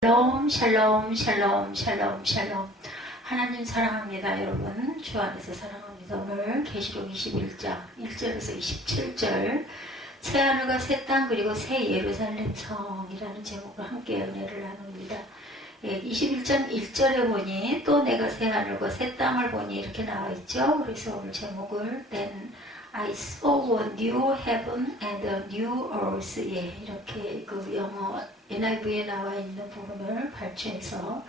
샬롬 샬롬 샬롬 샬롬 샬롬. 하나님 사랑합니다. 여러분 주 안에서 사랑합니다. 오늘 계시록 21장 1절에서 27절 새하늘과 새 땅 그리고 새 예루살렘 성이라는 제목으로 함께 은혜를 나눕니다. 21장 1절에 보니 또 내가 새하늘과 새 땅을 보니 이렇게 나와 있죠. 그래서 오늘 제목을 Then I saw a new heaven and a new earth. 이렇게 그 영어 NIV에 나와 있는 부분을 발췌해서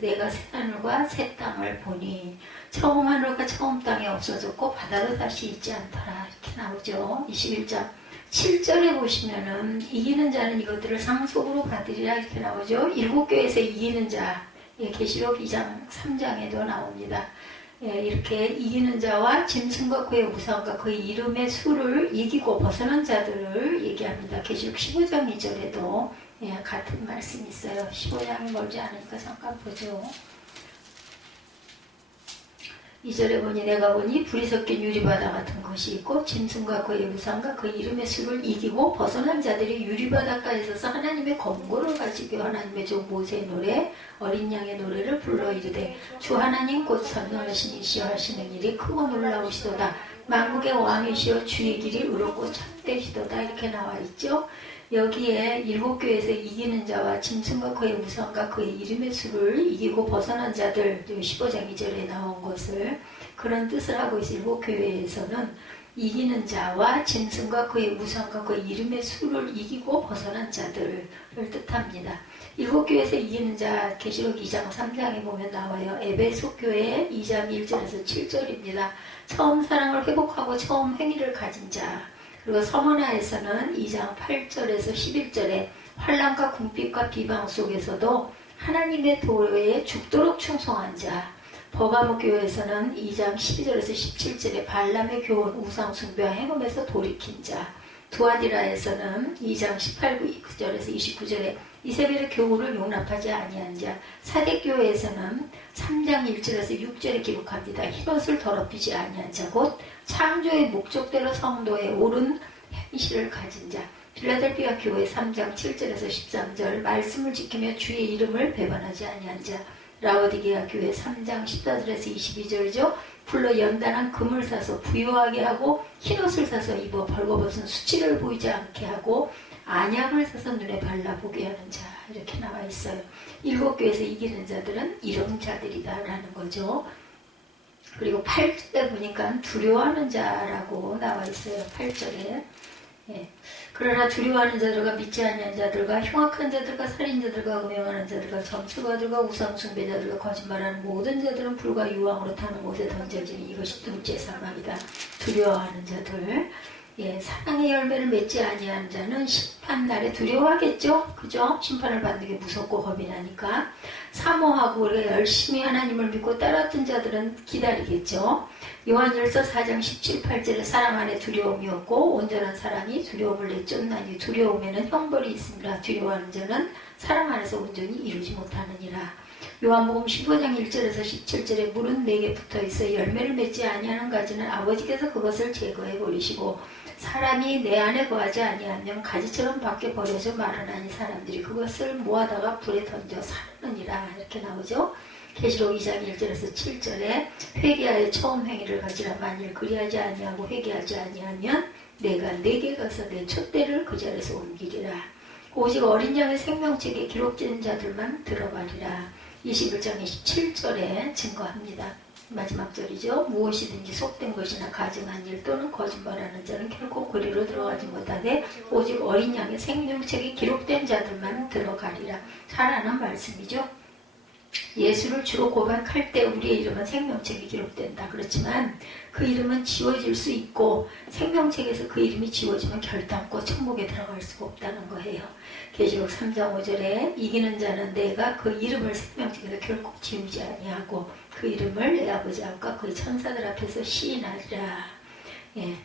내가 새 하늘과 새 땅을 보니 처음 하늘과 처음 땅이 없어졌고 바다도 다시 있지 않더라. 이렇게 나오죠. 21장 7절에 보시면은 이기는 자는 이것들을 상속으로 받으리라 이렇게 나오죠. 7교회에서 이기는 자, 계시록 2장 3장에도 나옵니다. 이렇게 이기는 자와 짐승과 그의 우상과 그의 이름의 수를 이기고 벗어난 자들을 얘기합니다. 계시록 15장 2절에도 같은 말씀이 있어요. 15장이 멀지 않으니까 잠깐 보죠. 2절에 보니 내가 보니 불이 섞인 유리바다 같은 것이 있고 짐승과 그의 우상과 그의 이름의 수를 이기고 벗어난 자들이 유리바닷가에 서서 하나님의 검고를 가지고 하나님의 종 모세의 노래 어린 양의 노래를 불러 이르되 주 하나님 곧 선정하신 이시여 하시는 일이 크고 놀라우시도다. 만국의 왕이시여 주의 길이 의롭고 참되시도다. 이렇게 나와 있죠. 여기에 7교회에서 이기는 자와 짐승과 그의 우상과 그의 이름의 수를 이기고 벗어난 자들 15장 2절에 나온 것을 그런 뜻을 하고 있어요. 7교회에서는 이기는 자와 짐승과 그의 우상과 그의 이름의 수를 이기고 벗어난 자들을 뜻합니다. 7교회에서 이기는 자 계시록 2장 3장에 보면 나와요. 에베소 교회 2장 1절에서 7절입니다. 처음 사랑을 회복하고 처음 행위를 가진 자. 그리고 서머나에서는 2장 8절에서 11절에 환난과 궁핍과 비방 속에서도 하나님의 도에 죽도록 충성한 자. 버가모 교회에서는 2장 12절에서 17절에 발람의 교훈 우상 숭배와 행음에서 돌이킨 자. 두아디라에서는 2장 18, 9절에서 29절에 이세벨의 교훈을 용납하지 아니한 자. 사대교회에서는 3장 1절에서 6절에 기록합니다. 흰옷을 더럽히지 아니한 자 곧 창조의 목적대로 성도의 옳은 행실을 가진 자. 필라델피아 교회 3장 7절에서 13절 말씀을 지키며 주의 이름을 배반하지 아니한 자. 라오디게아 교회 3장 14절에서 22절이죠. 풀로 연단한 금을 사서 부유하게 하고 흰옷을 사서 입어 벌거벗은 수치를 보이지 않게 하고 안약을 사서 눈에 발라보게 하는 자. 이렇게 나와 있어요. 7교회에서 이기는 자들은 이런 자들이다 라는 거죠. 그리고 8절에 보니까 두려워하는 자라고 나와 있어요. 8절에. 그러나 두려워하는 자들과 믿지 않는 자들과 흉악한 자들과 살인자들과 음행하는 자들과 점수가들과 우상숭배자들과 거짓말하는 모든 자들은 불과 유황으로 타는 곳에 던져지니 이것이 둘째 사망이다. 두려워하는 자들. 사랑의 열매를 맺지 아니하는 자는 심판날에 두려워하겠죠? 그죠? 심판을 받는 게 무섭고 겁이 나니까. 사모하고 우리가 열심히 하나님을 믿고 따랐던 자들은 기다리겠죠? 요한일서 4장 17, 8절에 사랑 안에 두려움이 없고 온전한 사랑이 두려움을 내쫓나니 두려움에는 형벌이 있습니다. 두려워하는 자는 사랑 안에서 온전히 이루지 못하느니라. 요한복음 15장 1절에서 17절에 물은 내게 붙어있어 열매를 맺지 아니하는 가지는 아버지께서 그것을 제거해 버리시고 사람이 내 안에 거하지 아니하면 가지처럼 밖에 버려져 마르나니 사람들이 그것을 모아다가 불에 던져 사느니라. 이렇게 나오죠. 계시록 2장 1절에서 7절에 회개하여 처음 행위를 가지라. 만일 그리하지 아니하고 회개하지 아니하면 내가 내게 가서 내 촛대를 그 자리에서 옮기리라. 오직 어린 양의 생명책에 기록된 자들만 들어가리라. 21장 27절에 증거합니다. 마지막 절이죠. 무엇이든지 속된 것이나 가증한 일 또는 거짓말하는 자는 결코 그리로 들어가지 못하되 오직 어린 양의 생명책에 기록된 자들만 들어가리라. 잘 아는 말씀이죠. 예수를 주로 고백할 때 우리의 이름은 생명책에 기록된다. 그렇지만 그 이름은 지워질 수 있고 생명책에서 그 이름이 지워지면 결단코 천국에 들어갈 수가 없다는 거예요. 계시록 3장 5절에 이기는 자는 내가 그 이름을 생명책에서 결코 지우지 아니하고 그 이름을 내 아버지 앞과 그의 천사들 앞에서 시인하리라.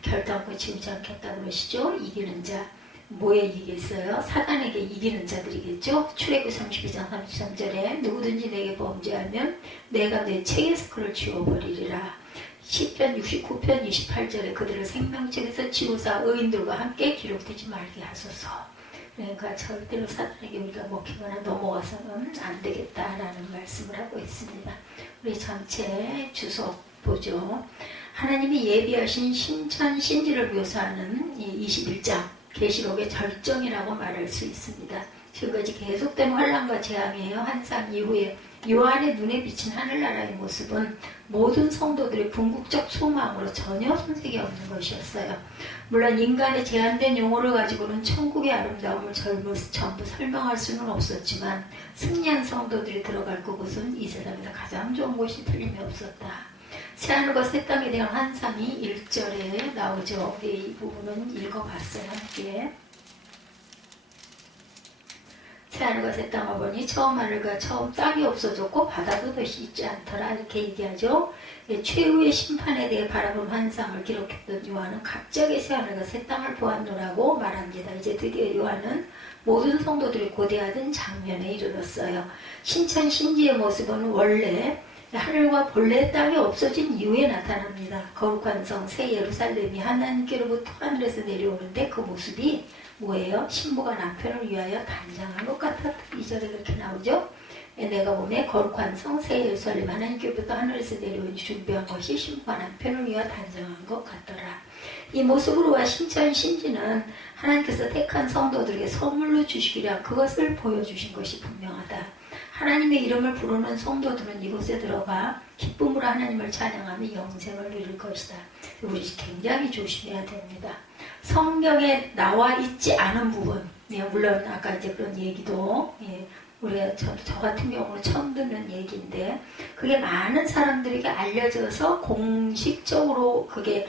결단코 지우지 않겠다 그러시죠. 이기는 자. 뭐에 이기겠어요? 사단에게 이기는 자들이겠죠? 출애굽 32장 33절에 누구든지 내게 범죄하면 내가 내 책에서 그를 지워버리리라. 시편 69편 28절에 그들을 생명책에서 지우사 의인들과 함께 기록되지 말게 하소서. 그러니까 절대로 사탄에게 우리가 먹히거나 넘어가서는 안 되겠다라는 말씀을 하고 있습니다. 우리 전체 주석 보죠. 하나님이 예비하신 신천 신지를 묘사하는 이 21장 계시록의 절정이라고 말할 수 있습니다. 지금까지 계속된 환란과 재앙이에요. 환상 이후에 요한의 눈에 비친 하늘나라의 모습은 모든 성도들의 궁극적 소망으로 전혀 손색이 없는 것이었어요. 물론 인간의 제한된 용어를 가지고는 천국의 아름다움을 전부 설명할 수는 없었지만 승리한 성도들이 들어갈 그곳은 이 세상에서 가장 좋은 곳이 틀림이 없었다. 새하늘과 새 땅에 대한 환상이 1절에 나오죠. 이 부분은 읽어봤어요. 함께. 새하늘과 새 땅을 보니 처음 하늘과 처음 땅이 없어졌고 바다도 다시 있지 않더라 이렇게 얘기하죠. 최후의 심판에 대해 바라본 환상을 기록했던 요한은 갑자기 새하늘과 새 땅을 보았노라고 말합니다. 이제 드디어 요한은 모든 성도들이 고대하던 장면에 이르렀어요. 신천 신지의 모습은 원래 하늘과 본래 땅이 없어진 이후에 나타납니다. 거룩한 성 새 예루살렘이 하나님께로부터 하늘에서 내려오는데 그 모습이 뭐예요? 신부가 남편을 위하여 단장한 것 같았다. 2절에 그렇게 나오죠. 내가 보매 거룩한 성 새 예루살렘 하나님께로부터 하늘에서 내려온 준비한 것이 신부가 남편을 위하여 단장한 것 같더라. 이 모습으로와 신천 신지는 하나님께서 택한 성도들에게 선물로 주시기로 한 그것을 보여주신 것이 분명하다. 하나님의 이름을 부르는 성도들은 이곳에 들어가 기쁨으로 하나님을 찬양하며 영생을 누릴 것이다. 우리 굉장히 조심해야 됩니다. 성경에 나와 있지 않은 부분, 물론 아까 이제 그런 얘기도 우리가 저 같은 경우는 처음 듣는 얘기인데 그게 많은 사람들에게 알려져서 공식적으로 그게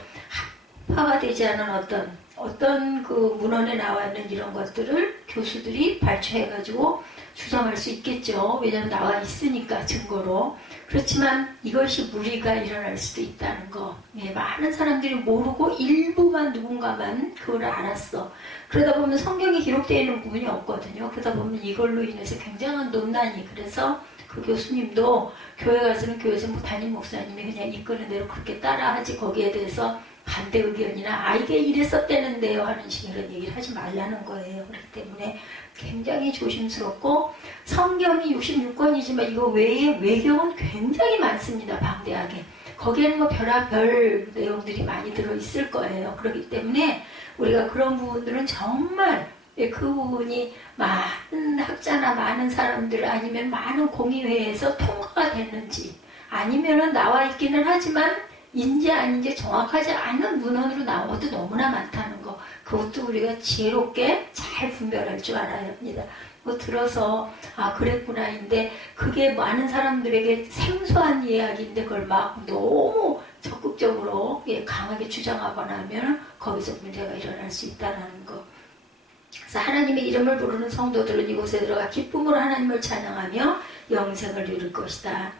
합파가 되지 않은 어떤 그 문헌에 나와 있는 이런 것들을 교수들이 발췌해가지고 주장할 수 있겠죠. 왜냐하면 나와 있으니까 증거로. 그렇지만 이것이 무리가 일어날 수도 있다는 거. 많은 사람들이 모르고 일부만 누군가만 그걸 알았어. 그러다 보면 성경에 기록되어 있는 부분이 없거든요. 그러다 보면 이걸로 인해서 굉장한 논란이. 그래서 그 교수님도 교회 가서는 교회에서 담임 목사님이 그냥 이끄는 대로 그렇게 따라하지 거기에 대해서 반대 의견이나 이게 이랬었대는데요 하는 식의 이런 얘기를 하지 말라는 거예요. 그렇기 때문에 굉장히 조심스럽고 성경이 66권이지만 이거 외에 외경은 굉장히 많습니다. 방대하게. 거기에는 뭐 별의별 내용들이 많이 들어있을 거예요. 그렇기 때문에 우리가 그런 부분들은 정말 그 부분이 많은 학자나 많은 사람들 아니면 많은 공의회에서 통과가 됐는지 아니면은 나와 있기는 하지만 인지 아닌지 정확하지 않은 문헌으로 나와도 너무나 많다는 거. 그것도 우리가 지혜롭게 잘 분별할 줄 알아야 합니다. 뭐 들어서 그랬구나인데 그게 많은 사람들에게 생소한 이야기인데 그걸 막 너무 적극적으로 강하게 주장하거나 하면 거기서 문제가 일어날 수 있다는 거. 그래서 하나님의 이름을 부르는 성도들은 이곳에 들어가 기쁨으로 하나님을 찬양하며 영생을 이룰 것이다.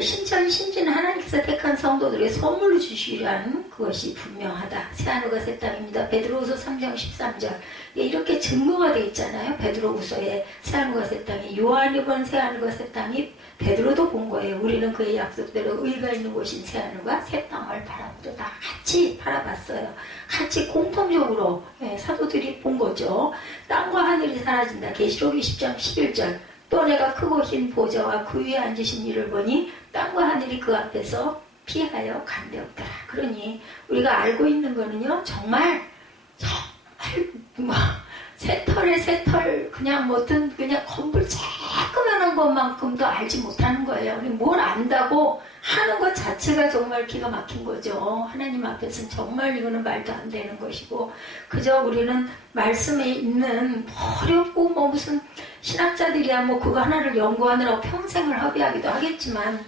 신천 신지는 하나님께서 택한 성도들에게 선물로 주시기로 한 그것이 분명하다. 새하늘과 새 땅입니다. 베드로후서 3장 13절 이렇게 증거가 되어 있잖아요. 베드로후서에 새하늘과 새 땅이 요한이 본 새하늘과 새 땅이 베드로도 본 거예요. 우리는 그의 약속대로 의가 있는 곳인 새하늘과 새 땅을 바라보다 같이 바라봤어요. 같이 공통적으로 사도들이 본 거죠. 땅과 하늘이 사라진다. 계시록 20장 11절 또 내가 크고 흰 보좌와 그 위에 앉으신 이를 보니 땅과 하늘이 그 앞에서 피하여 간되었더라. 그러니 우리가 알고 있는 거는요. 정말 새털에 새털 그냥 뭐든 그냥 건불 조그만한 것만큼도 알지 못하는 거예요. 뭘 안다고 하는 것 자체가 정말 기가 막힌 거죠. 하나님 앞에서는 정말 이거는 말도 안 되는 것이고 그저 우리는 말씀에 있는 어렵고 뭐 무슨 신학자들이야 뭐 그거 하나를 연구하느라고 평생을 허비하기도 하겠지만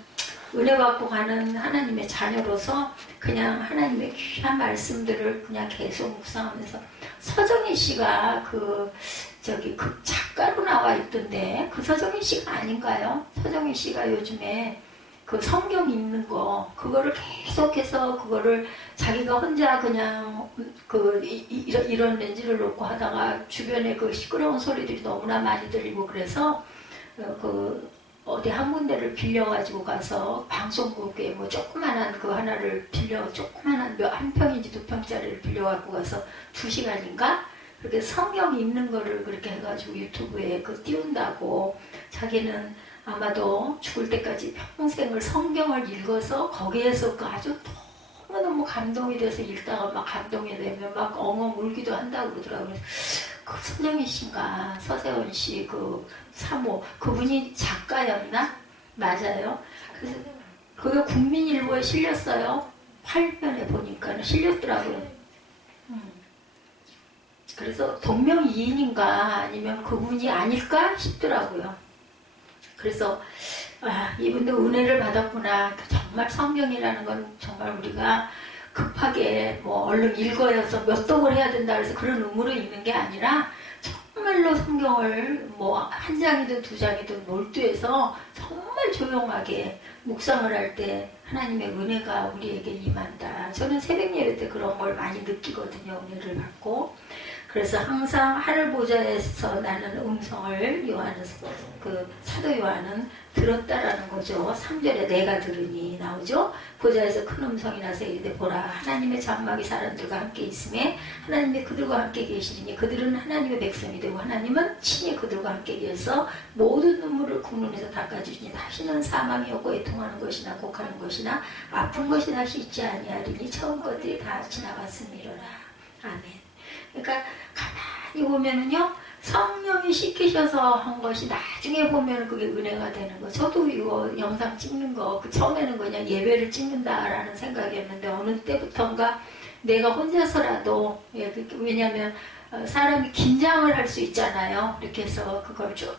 은혜 받고 가는 하나님의 자녀로서 그냥 하나님의 귀한 말씀들을 그냥 계속 묵상하면서 서정희 씨가 그 작가로 나와 있던데 그 서정희 씨가 아닌가요? 서정희 씨가 요즘에 그 성경 읽는 거 그거를 계속해서 그거를 자기가 혼자 그냥 이런 렌즈를 놓고 하다가 주변에 그 시끄러운 소리들이 너무나 많이 들리고 그래서 어디 한 군데를 빌려가지고 가서 방송국에 뭐 조그만한 그 하나를 빌려 조그만한 한 평인지 2평짜리를 빌려갖고 가서 2시간인가 그렇게 성경 읽는 거를 그렇게 해가지고 유튜브에 그 띄운다고 자기는 아마도 죽을 때까지 평생을 성경을 읽어서 거기에서 그 아주 너무너무 감동이 돼서 읽다가 막 감동이 되면 막 엉엉 울기도 한다고 그러더라고요. 그 선생이신가 서세원 씨 그 사모 그분이 작가였나? 맞아요. 그래서 그게 국민일보에 실렸어요. 화면에 보니까 실렸더라고요. 그래서 동명이인인가 아니면 그분이 아닐까 싶더라고요. 그래서 이분도 은혜를 받았구나. 정말 성경이라는 건 정말 우리가 급하게 뭐 얼른 읽어서 몇 독을 해야 된다 그래서 그런 의무로 읽는 게 아니라 정말로 성경을 뭐 한 장이든 두 장이든 몰두해서 정말 조용하게 묵상을 할 때 하나님의 은혜가 우리에게 임한다. 저는 새벽 예배 때 그런 걸 많이 느끼거든요. 은혜를 받고. 그래서 항상 하늘 보좌에서 나는 음성을 그 사도 요한은 들었다라는 거죠. 3절에 내가 들으니 나오죠. 보좌에서 큰 음성이 나서 이르되 보라 하나님의 장막이 사람들과 함께 있음에 하나님이 그들과 함께 계시리니 그들은 하나님의 백성이 되고 하나님은 친히 그들과 함께 계셔서 모든 눈물을 국눈에서 닦아주시니 다시는 사망이 없고 애통하는 것이나 곡하는 것이나 아픈 것이 다시 있지 아니하리니 처음 것들이 다 지나갔음이로라. 아멘. 그러니까 가만히 보면은요 성령이 시키셔서 한 것이 나중에 보면 그게 은혜가 되는 거. 저도 이거 영상 찍는 거 그 처음에는 그냥 예배를 찍는다라는 생각이었는데 어느 때부턴가 내가 혼자서라도 왜냐하면 사람이 긴장을 할 수 있잖아요. 이렇게 해서 그걸 쭉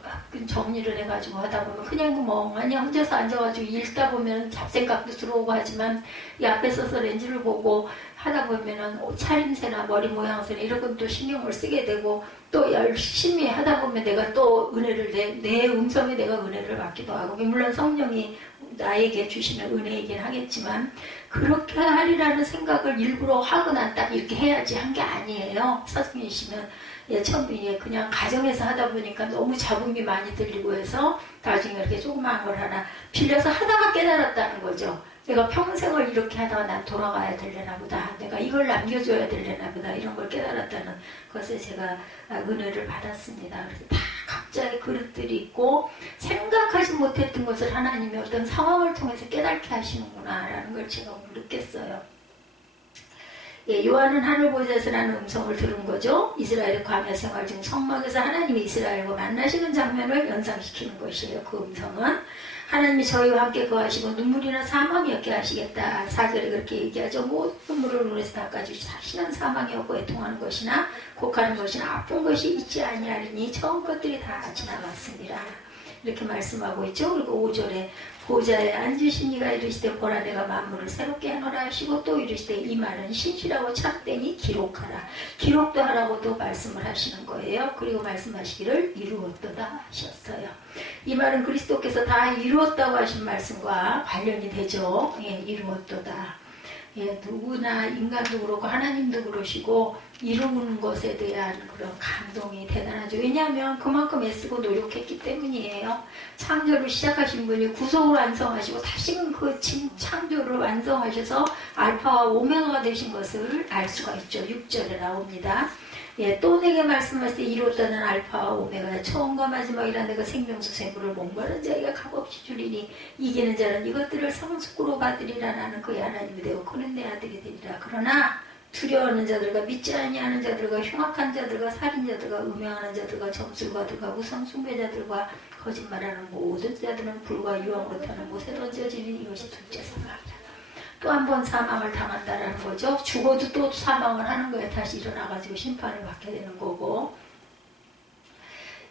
정리를 해가지고 하다 보면 그냥 멍하니 혼자서 앉아가지고 읽다 보면 잡생각도 들어오고 하지만 이 앞에 서서 렌즈를 보고 하다 보면은 차림새나 머리 모양새나 이런 것도 신경을 쓰게 되고 또 열심히 하다 보면 내가 또 은혜를 내 음성에 내가 은혜를 받기도 하고 물론 성령이 나에게 주시는 은혜이긴 하겠지만 그렇게 하리라는 생각을 일부러 하고 난 딱 이렇게 해야지 한 게 아니에요. 서승민 씨는 처음에 그냥 가정에서 하다 보니까 너무 잡음이 많이 들리고 해서 나중에 이렇게 조그마한 걸 하나 빌려서 하다가 깨달았다는 거죠. 내가 평생을 이렇게 하다가 난 돌아가야 되려나 보다. 내가 이걸 남겨줘야 되려나 보다. 이런 걸 깨달았다는 것에 제가 은혜를 받았습니다. 그래서 다 각자의 그릇들이 있고 생각하지 못했던 것을 하나님이 어떤 상황을 통해서 깨닫게 하시는구나 라는 걸 제가 오늘 느꼈어요. 요한은 하늘 보좌에서라는 음성을 들은 거죠. 이스라엘의 광야 생활 중 성막에서 하나님이 이스라엘과 만나시는 장면을 연상시키는 것이에요. 그 음성은 하나님이 저희와 함께 거하시고 눈물이나 사망이 없게 하시겠다. 4절에 그렇게 얘기하죠. 모든 눈물을 눈에서 닦아주시 다시는 사망이 없고 애통하는 것이나 곡하는 것이나 아픈 것이 있지 아니하리니 처음 것들이 다 지나갔습니다. 이렇게 말씀하고 있죠. 그리고 5절에 보좌에 앉으신 이가 이르시되 보라 내가 만물을 새롭게 하노라 하시고 또 이르시되 이 말은 신실하고 참되니 기록하라. 기록도 하라고도 말씀을 하시는 거예요. 그리고 말씀하시기를 이루었도다 하셨어요. 이 말은 그리스도께서 다 이루었다고 하신 말씀과 관련이 되죠. 이루었도다. 누구나 인간도 그렇고 하나님도 그러시고 이루는 것에 대한 그런 감동이 대단하죠. 왜냐하면 그만큼 애쓰고 노력했기 때문이에요. 창조를 시작하신 분이 구속을 완성하시고 다시금 그 창조를 완성하셔서 알파와 오메가가 되신 것을 알 수가 있죠. 6절에 나옵니다. 또 내게 말씀하시되 이루었다는 알파와 오메가 처음과 마지막이라 내가 생명수 생물을 목마른 자에게 값없이 주리니 이기는 자는 이것들을 상속으로 받으리라. 나는 그의 하나님이 되고 그는 내 아들이 되리라. 그러나 두려워하는 자들과 믿지 아니하는 자들과 흉악한 자들과 살인자들과 음행하는 자들과 점술가들과 우상 숭배자들과 거짓말하는 모든 자들은 불과 유황으로 타는 못에 던져지는 이것이 둘째 사망이라. 또 한 번 사망을 당한다라는 거죠. 죽어도 또 사망을 하는 거예요. 다시 일어나가지고 심판을 받게 되는 거고.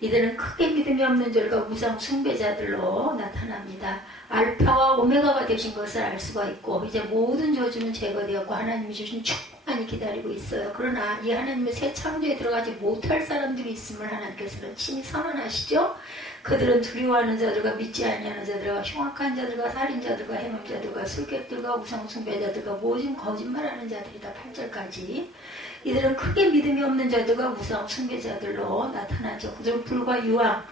이들은 크게 믿음이 없는 자들과 우상 숭배자들로 나타납니다. 알파와 오메가가 되신 것을 알 수가 있고 이제 모든 저주는 제거되었고 하나님이 주신 축복만이 기다리고 있어요. 그러나 이 하나님의 새 창조에 들어가지 못할 사람들이 있음을 하나님께서는 친히 선언하시죠. 그들은 두려워하는 자들과 믿지 아니하는 자들과 흉악한 자들과 살인자들과 해명자들과 술객들과 우상숭배자들과 모진 거짓말하는 자들이다. 8절까지. 이들은 크게 믿음이 없는 자들과 우상숭배자들로 나타나죠. 그들은 불과 유황,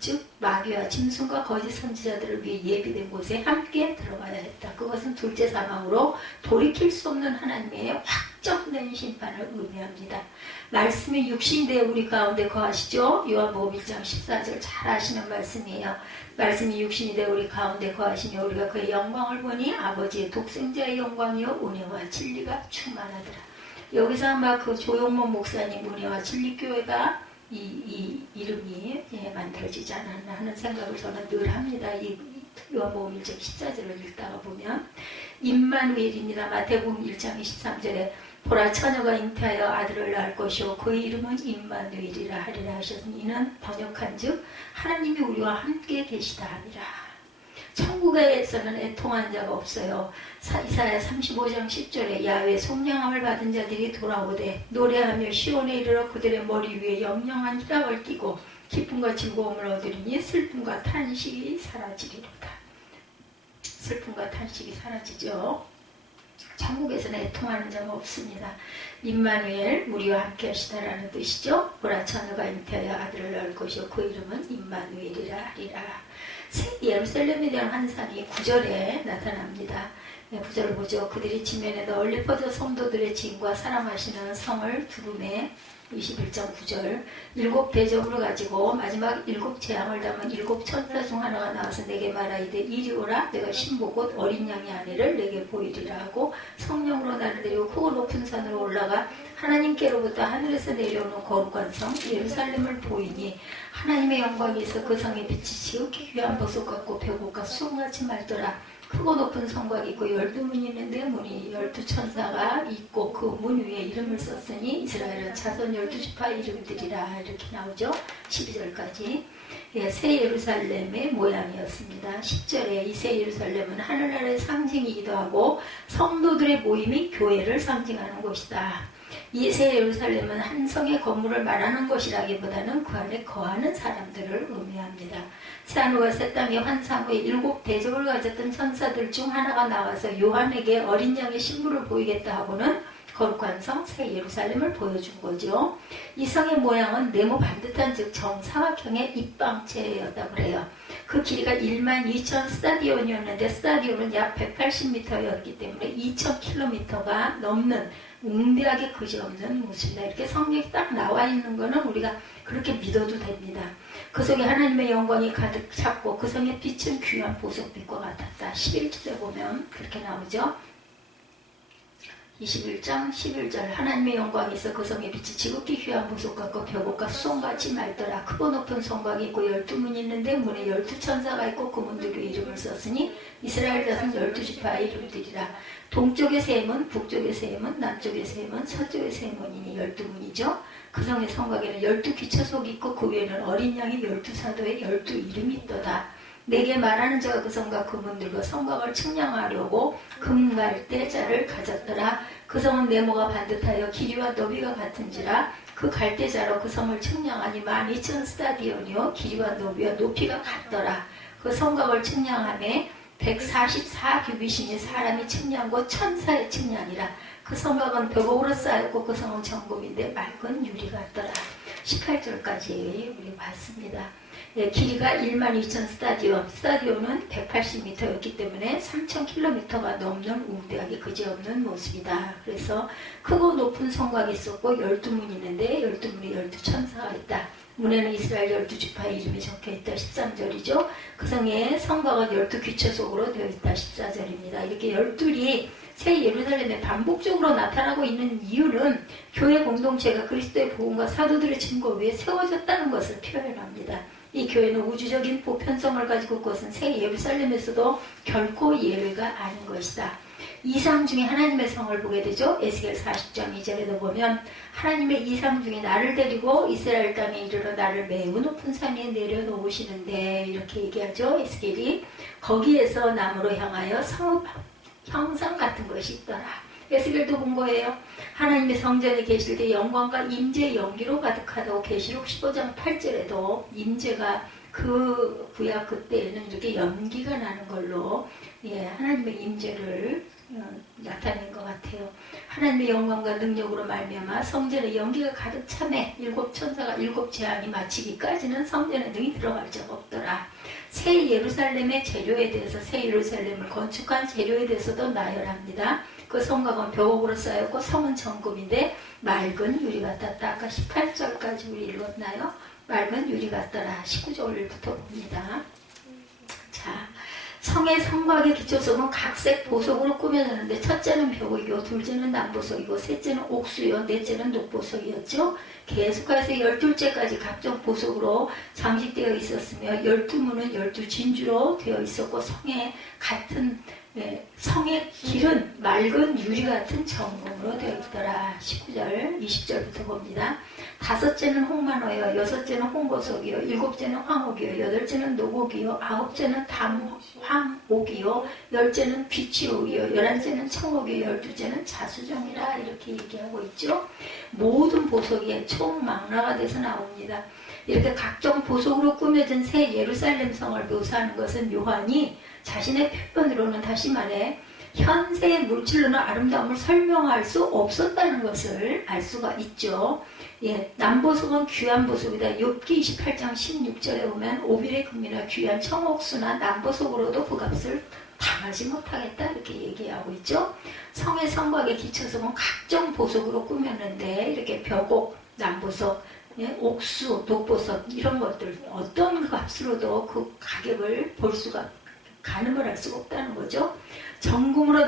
즉 마귀와 짐승과 거짓 선지자들을 위해 예비된 곳에 함께 들어가야 했다. 그것은 둘째 사망으로 돌이킬 수 없는 하나님의 확정된 심판을 의미합니다. 말씀이 육신되어 우리 가운데 거하시죠. 요한복음 1장 14절 잘 아시는 말씀이에요. 말씀이 육신이 되어 우리 가운데 거하시며 우리가 그의 영광을 보니 아버지의 독생자의 영광이요 은혜와 진리가 충만하더라. 여기서 아마 그 조용문 목사님 은혜와 진리교회가 이 이름이 만들어지지 않았나 하는 생각을 저는 늘 합니다. 이 요한복음 1장 14절을 읽다가 보면 임마누엘입니다. 마태복음 1장 23절에 보라 처녀가 잉태하여 아들을 낳을 것이요 그의 이름은 임마누엘이라 하리라 하셨으니 이는 번역한즉 하나님이 우리와 함께 계시다 하리라. 천국에서는 애통한 자가 없어요. 이사야 35장 10절에 야훼 속량함을 받은 자들이 돌아오되 노래하며 시온에 이르러 그들의 머리 위에 영영한 희락을 띠고 기쁨과 즐거움을 얻으리니 슬픔과 탄식이 사라지리로다. 슬픔과 탄식이 사라지죠. 천국에서는 애통하는 자가 없습니다. 임마누엘 우리와 함께 하시다라는 뜻이죠. 보라 처녀가 잉태하여 아들을 낳을 것이요 그 이름은 임마누엘이라 하리라. 새 예루살렘에 대한 환상이 9절에 나타납니다. 9절을 보죠. 그들이 지면에 널리 퍼져 성도들의 짐과 사랑하시는 성을 두름에 21장 9절 7 대접을 가지고 마지막 7 재앙을 담은 7 천사 중 하나가 나와서 내게 말하이되 이리 오라 내가 신부 곧 어린 양의 아내를 내게 보이리라 하고 성령으로 나를 데리고 크고 높은 산으로 올라가 하나님께로부터 하늘에서 내려오는 거룩한 성 예루살렘을 보이니 하나님의 영광이 있어 그 성의 빛이 지극히 귀한 보석 같고 벽옥과 수음같이 맑더라. 크고 높은 성곽이 있고 12문이 있는데 문이 12천사가 있고 그 문 위에 이름을 썼으니 이스라엘은 자손 12지파 이름들이라 이렇게 나오죠. 12절까지 새 예루살렘의 모양이었습니다. 10절에 이 새 예루살렘은 하늘나라의 상징이기도 하고 성도들의 모임이 교회를 상징하는 곳이다. 이 새 예루살렘은 한 성의 건물을 말하는 것이라기보다는 그 안에 거하는 사람들을 의미합니다. 새하늘과 새 땅의 환상 후에 7 대접을 가졌던 천사들 중 하나가 나와서 요한에게 어린 양의 신부를 보이겠다 하고는 거룩한 성 새 예루살렘을 보여준 거죠. 이 성의 모양은 네모 반듯한 즉 정사각형의 입방체였다고 그래요. 그 길이가 12,000 스타디온이었는데 스타디온은 약 180m였기 때문에 2,000km가 넘는 웅대하게 그지없는 모습이다. 이렇게 성경이 딱 나와 있는 거는 우리가 그렇게 믿어도 됩니다. 그 속에 하나님의 영광이 가득 찼고 그 성의 빛은 귀한 보석빛과 같았다. 11절에 보면 그렇게 나오죠. 21장 11절 하나님의 영광이 있어 그 성의 빛이 지극히 귀한 보석 같고 벽옥과 수송같이 맑더라. 크고 높은 성곽이 있고 12문이 있는데 문에 12천사가 있고 그 문들 위에 이름을 썼으니 이스라엘 자손 12지파의 이름들이라. 동쪽의 세 문, 북쪽의 세 문, 남쪽의 세 문, 서쪽의 세 문이니 12문이죠. 그 성의 성곽에는 12기초석이 있고 그 위에는 어린 양이 12사도의 12이름이 있도다. 내게 말하는 자가 그 성과 그 문들과 성곽을 측량하려고 금갈대자를 가졌더라. 그 성은 네모가 반듯하여 길이와 너비가 같은지라 그 갈대자로 그 성을 측량하니 12,000 스타디온이요 길이와 너비와 높이가 같더라. 그 성곽을 측량하매 144 규빗이니 사람이 측량 곧 천사의 측량이라. 그 성곽은 벽옥으로 쌓였고 그 성은 정금인데 맑은 유리 같더라. 18절까지 우리 봤습니다. 길이가 12,000 스타디온, 스타디온은 180m였기 때문에 3,000km가 넘는 웅대하게 그지없는 모습이다. 그래서 크고 높은 성곽이 있었고 12문이 있는데 12문에 12천사가 있다. 문에는 이스라엘 12지파의 이름이 적혀있다. 13절이죠. 그 성에 성곽은 12귀처석으로 되어 있다. 14절입니다. 이렇게 12이 새 예루살렘에 반복적으로 나타나고 있는 이유는 교회 공동체가 그리스도의 복음과 사도들의 증거 위에 세워졌다는 것을 표현합니다. 이 교회는 우주적인 보편성을 가지고 그것은 새 예루살렘에서도 결코 예외가 아닌 것이다. 이상 중에 하나님의 성을 보게 되죠. 에스겔 40장 2절에도 보면 하나님의 이상 중에 나를 데리고 이스라엘 땅에 이르러 나를 매우 높은 산 위에 내려놓으시는데 이렇게 얘기하죠. 에스겔이 거기에서 나무로 향하여 성읍 형상 같은 것이 있더라. 에스겔도 본 거예요. 하나님의 성전에 계실 때 영광과 임재 연기로 가득하다고 계시록 15장 8절에도 임재가 그 구약 그때에는 이렇게 연기가 나는 걸로 하나님의 임재를 나타낸 것 같아요. 하나님의 영광과 능력으로 말미암아 성전에 연기가 가득 차매 일곱 천사가 일곱 재앙이 마치기까지는 성전에 능히 들어갈 적 없더라. 새 예루살렘의 재료에 대해서 새 예루살렘을 건축한 재료에 대해서도 나열합니다. 그 성곽은 벽옥으로 쌓였고 성은 정금인데 맑은 유리 같았다. 아까 18절까지 우리 읽었나요? 맑은 유리 같더라. 19절부터 봅니다. 자, 성의 성곽의 기초석은 각색 보석으로 꾸며졌는데 첫째는 벽옥이요, 둘째는 남보석이고 셋째는 옥수요, 넷째는 녹보석이었죠. 계속해서 12째까지 각종 보석으로 장식되어 있었으며 12문은 12진주로 되어 있었고 성의 길은 맑은 유리 같은 정금으로 되어 있더라. 19절, 20절부터 봅니다. 다섯째는 홍만호요, 여섯째는 홍보석이요, 일곱째는 황옥이요, 여덟째는 노곡이요, 아홉째는 황옥이요, 열째는 비치옥이요, 열한째는 청옥이요, 열두째는 자수정이라 이렇게 얘기하고 있죠. 모든 보석이 총 망라가 돼서 나옵니다. 이렇게 각종 보석으로 꾸며진 새 예루살렘 성을 묘사하는 것은 요한이 자신의 표현으로는 다시 말해 현세의 물질로는 아름다움을 설명할 수 없었다는 것을 알 수가 있죠. 예, 남보석은 귀한 보석이다. 욥기 28장 16절에 보면 오빌의 금이나 귀한 청옥수나 남보석으로도 그 값을 당하지 못하겠다 이렇게 얘기하고 있죠. 성의 성곽의 기초석은 각종 보석으로 꾸몄는데 이렇게 벽옥, 남보석, 예, 옥수, 녹보석 이런 것들 어떤 값으로도 그 가격을 볼 수가 가늠을 할 수가 없다는 거죠. 정금으로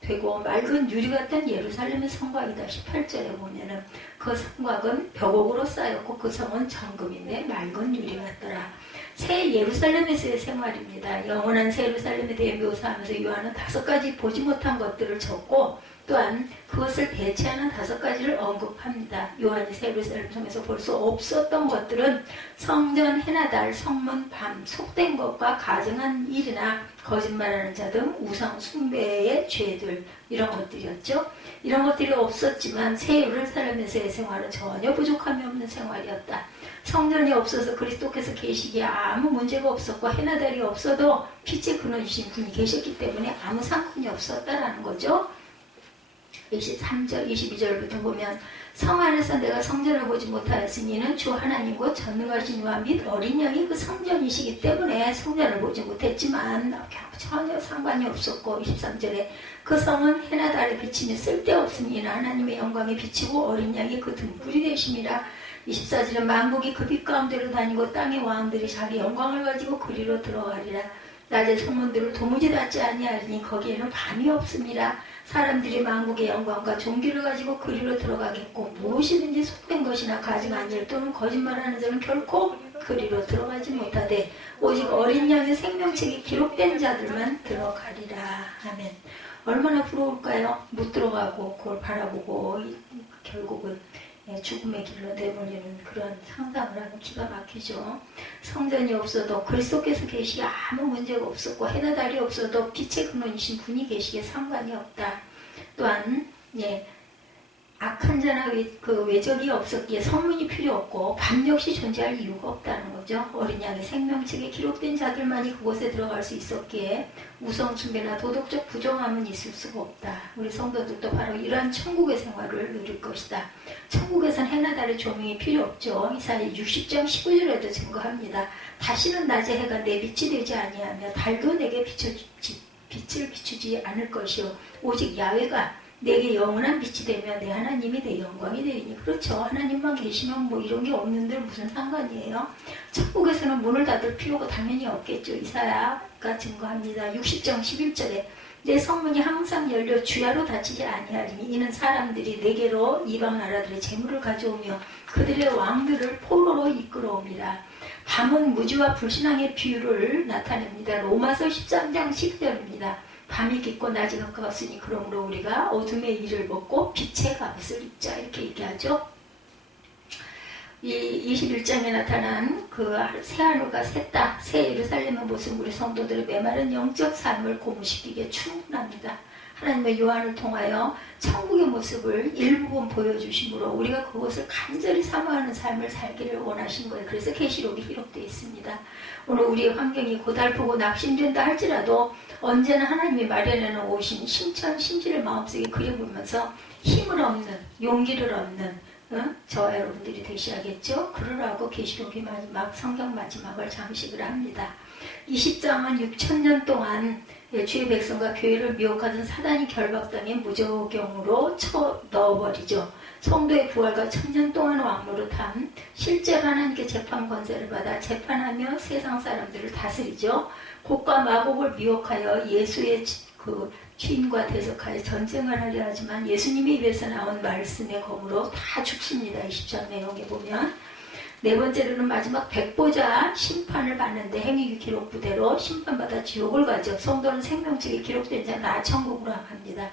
되고 맑은 유리 같은 예루살렘의 성곽이다. 18절에 보면은 그 성곽은 벽옥으로 쌓였고 그 성은 정금인데 맑은 유리 같더라. 새 예루살렘에서의 생활입니다. 영원한 새 예루살렘에 대해 묘사하면서 요한은 5가지 보지 못한 것들을 적고 또한 그것을 대체하는 5가지를 언급합니다. 요한이 새 예루살렘 성에서 볼 수 없었던 것들은 성전 해나 달, 성문 밤, 속된 것과 가증한 일이나 거짓말하는 자 등 우상 숭배의 죄들 이런 것들이었죠. 이런 것들이 없었지만 새 예루살렘에서의 생활은 전혀 부족함이 없는 생활이었다. 성전이 없어서 그리스도께서 계시기에 아무 문제가 없었고 해나 달이 없어도 빛의 근원이신 분이 계셨기 때문에 아무 상관이 없었다라는 거죠. 23절, 22절부터 보면 성 안에서 내가 성전을 보지 못하였으니 이는 주 하나님 곧 전능하신 이와 및 어린 양이 그 성전이시기 때문에 성전을 보지 못했지만 전혀 상관이 없었고 23절에 그 성은 해나 달에 비치니 쓸데없으니 이는 하나님의 영광에 비치고 어린 양이 그 등불이 되심이라. 24절에 만국이 그 빛 가운데로 다니고 땅의 왕들이 자기 영광을 가지고 그리로 들어가리라. 낮의 성문들을 도무지 닫지 아니하리니 거기에는 밤이 없음이라. 사람들이 만국의 영광과 존귀를 가지고 그리로 들어가겠고 무엇이든지 속된 것이나 가증한 일 또는 거짓말하는 자는 결코 그리로 들어가지 못하되 오직 어린 양의 생명책이 기록된 자들만 들어가리라. 아멘. 얼마나 부러울까요? 못 들어가고 그걸 바라보고 결국은 죽음의 길로 내몰리는 그런 상상을 하면 기가 막히죠. 성전이 없어도 그리스도께서 계시기에 아무 문제가 없었고 해나 달이 없어도 빛의 근원이신 분이 계시기에 상관이 없다. 또한 악한 자나 그 외적이 없었기에 성문이 필요 없고 밤 역시 존재할 이유가 없다는 거죠. 어린 양의 생명책에 기록된 자들만이 그곳에 들어갈 수 있었기에 우상 숭배나 도덕적 부정함은 있을 수가 없다. 우리 성도들도 바로 이러한 천국의 생활을 누릴 것이다. 천국에선 해나 달의 조명이 필요 없죠. 이사야 60장 19절에도 증거합니다. 다시는 낮에 해가 내 빛이 되지 아니하며 달도 내게 빛을 비추지 않을 것이요 오직 야훼가 내게 영원한 빛이 되며 내 하나님이 내 영광이 되리니. 그렇죠. 하나님만 계시면 뭐 이런 게 없는데 무슨 상관이에요. 천국에서는 문을 닫을 필요가 당연히 없겠죠. 이사야가 증거합니다. 60장 11절에 내 성문이 항상 열려 주야로 닫히지 아니하리니 이는 사람들이 내게로 이방 나라들의 재물을 가져오며 그들의 왕들을 포로로 이끌어옵니다. 밤은 무지와 불신앙의 비유를 나타냅니다. 로마서 13장 10절입니다. 밤이 깊고 낮이 가까웠으니 그러므로 우리가 어둠의 일을 벗고 빛의 값을 입자 이렇게 얘기하죠. 이 21장에 나타난 그 새하늘과 새 땅, 새 예루살렘의 모습 우리 성도들의 메마른 영적 삶을 고무시키기에 충분합니다. 하나님의 요한을 통하여 천국의 모습을 일부분 보여주심으로 우리가 그것을 간절히 사모하는 삶을 살기를 원하신 거예요. 그래서 계시록이 기록되어 있습니다. 오늘 우리의 환경이 고달프고 낙심된다 할지라도 언제나 하나님이 마련해 놓으신 심천 심지를 마음속에 그려보면서 힘을 얻는, 용기를 얻는 저와 여러분들이 되셔야겠죠. 그러라고 계시록이 마지막, 성경 마지막을 장식을 합니다. 20장은 6,000년 동안 주의 백성과 교회를 미혹하던 사단이 결박당해 무저경으로 쳐 넣어버리죠. 성도의 부활과 1000년 동안 왕노릇한 실제로 하나님께 재판 권세를 받아 재판하며 세상 사람들을 다스리죠. 곡과 마곡을 미혹하여 예수의 그 주인과 대적하여 전쟁을 하려 하지만 예수님의 입에서 나온 말씀의 검으로 다 죽습니다. 20장 내용에 보면. 네 번째로는 마지막 백보자 심판을 받는데 행위 기록부대로 심판받아 지옥을 가죠. 성도는 생명책에 기록된 자 나 천국으로 합니다.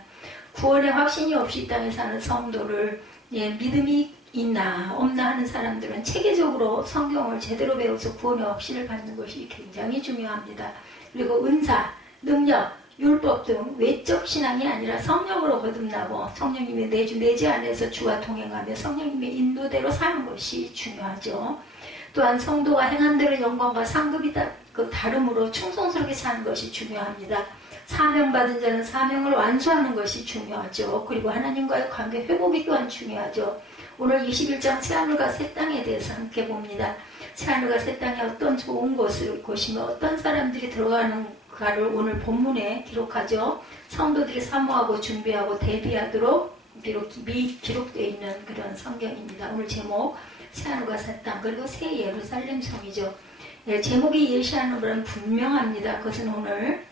구원의 확신이 없이 이 땅에 사는 성도를 믿음이 있나 없나 하는 사람들은 체계적으로 성경을 제대로 배워서 구원의 확신을 받는 것이 굉장히 중요합니다. 그리고 은사, 능력, 율법 등 외적 신앙이 아니라 성령으로 거듭나고 성령님의 내주 안에서 주와 동행하며 성령님의 인도대로 사는 것이 중요하죠. 또한 성도가 행한 대로 영광과 상급이 다름으로 충성스럽게 사는 것이 중요합니다. 사명받은 자는 사명을 완수하는 것이 중요하죠. 그리고 하나님과의 관계 회복이 또한 중요하죠. 오늘 21장 새하늘과 새 땅에 대해서 함께 봅니다. 새하늘과 새 땅에 어떤 좋은 곳이며 어떤 사람들이 들어가는가를 오늘 본문에 기록하죠. 성도들이 사모하고 준비하고 대비하도록 기록되어 있는 그런 성경입니다. 오늘 제목 새하늘과 새 땅 그리고 새 예루살렘 성이죠. 제목이 예시하는 것은 분명합니다. 그것은 오늘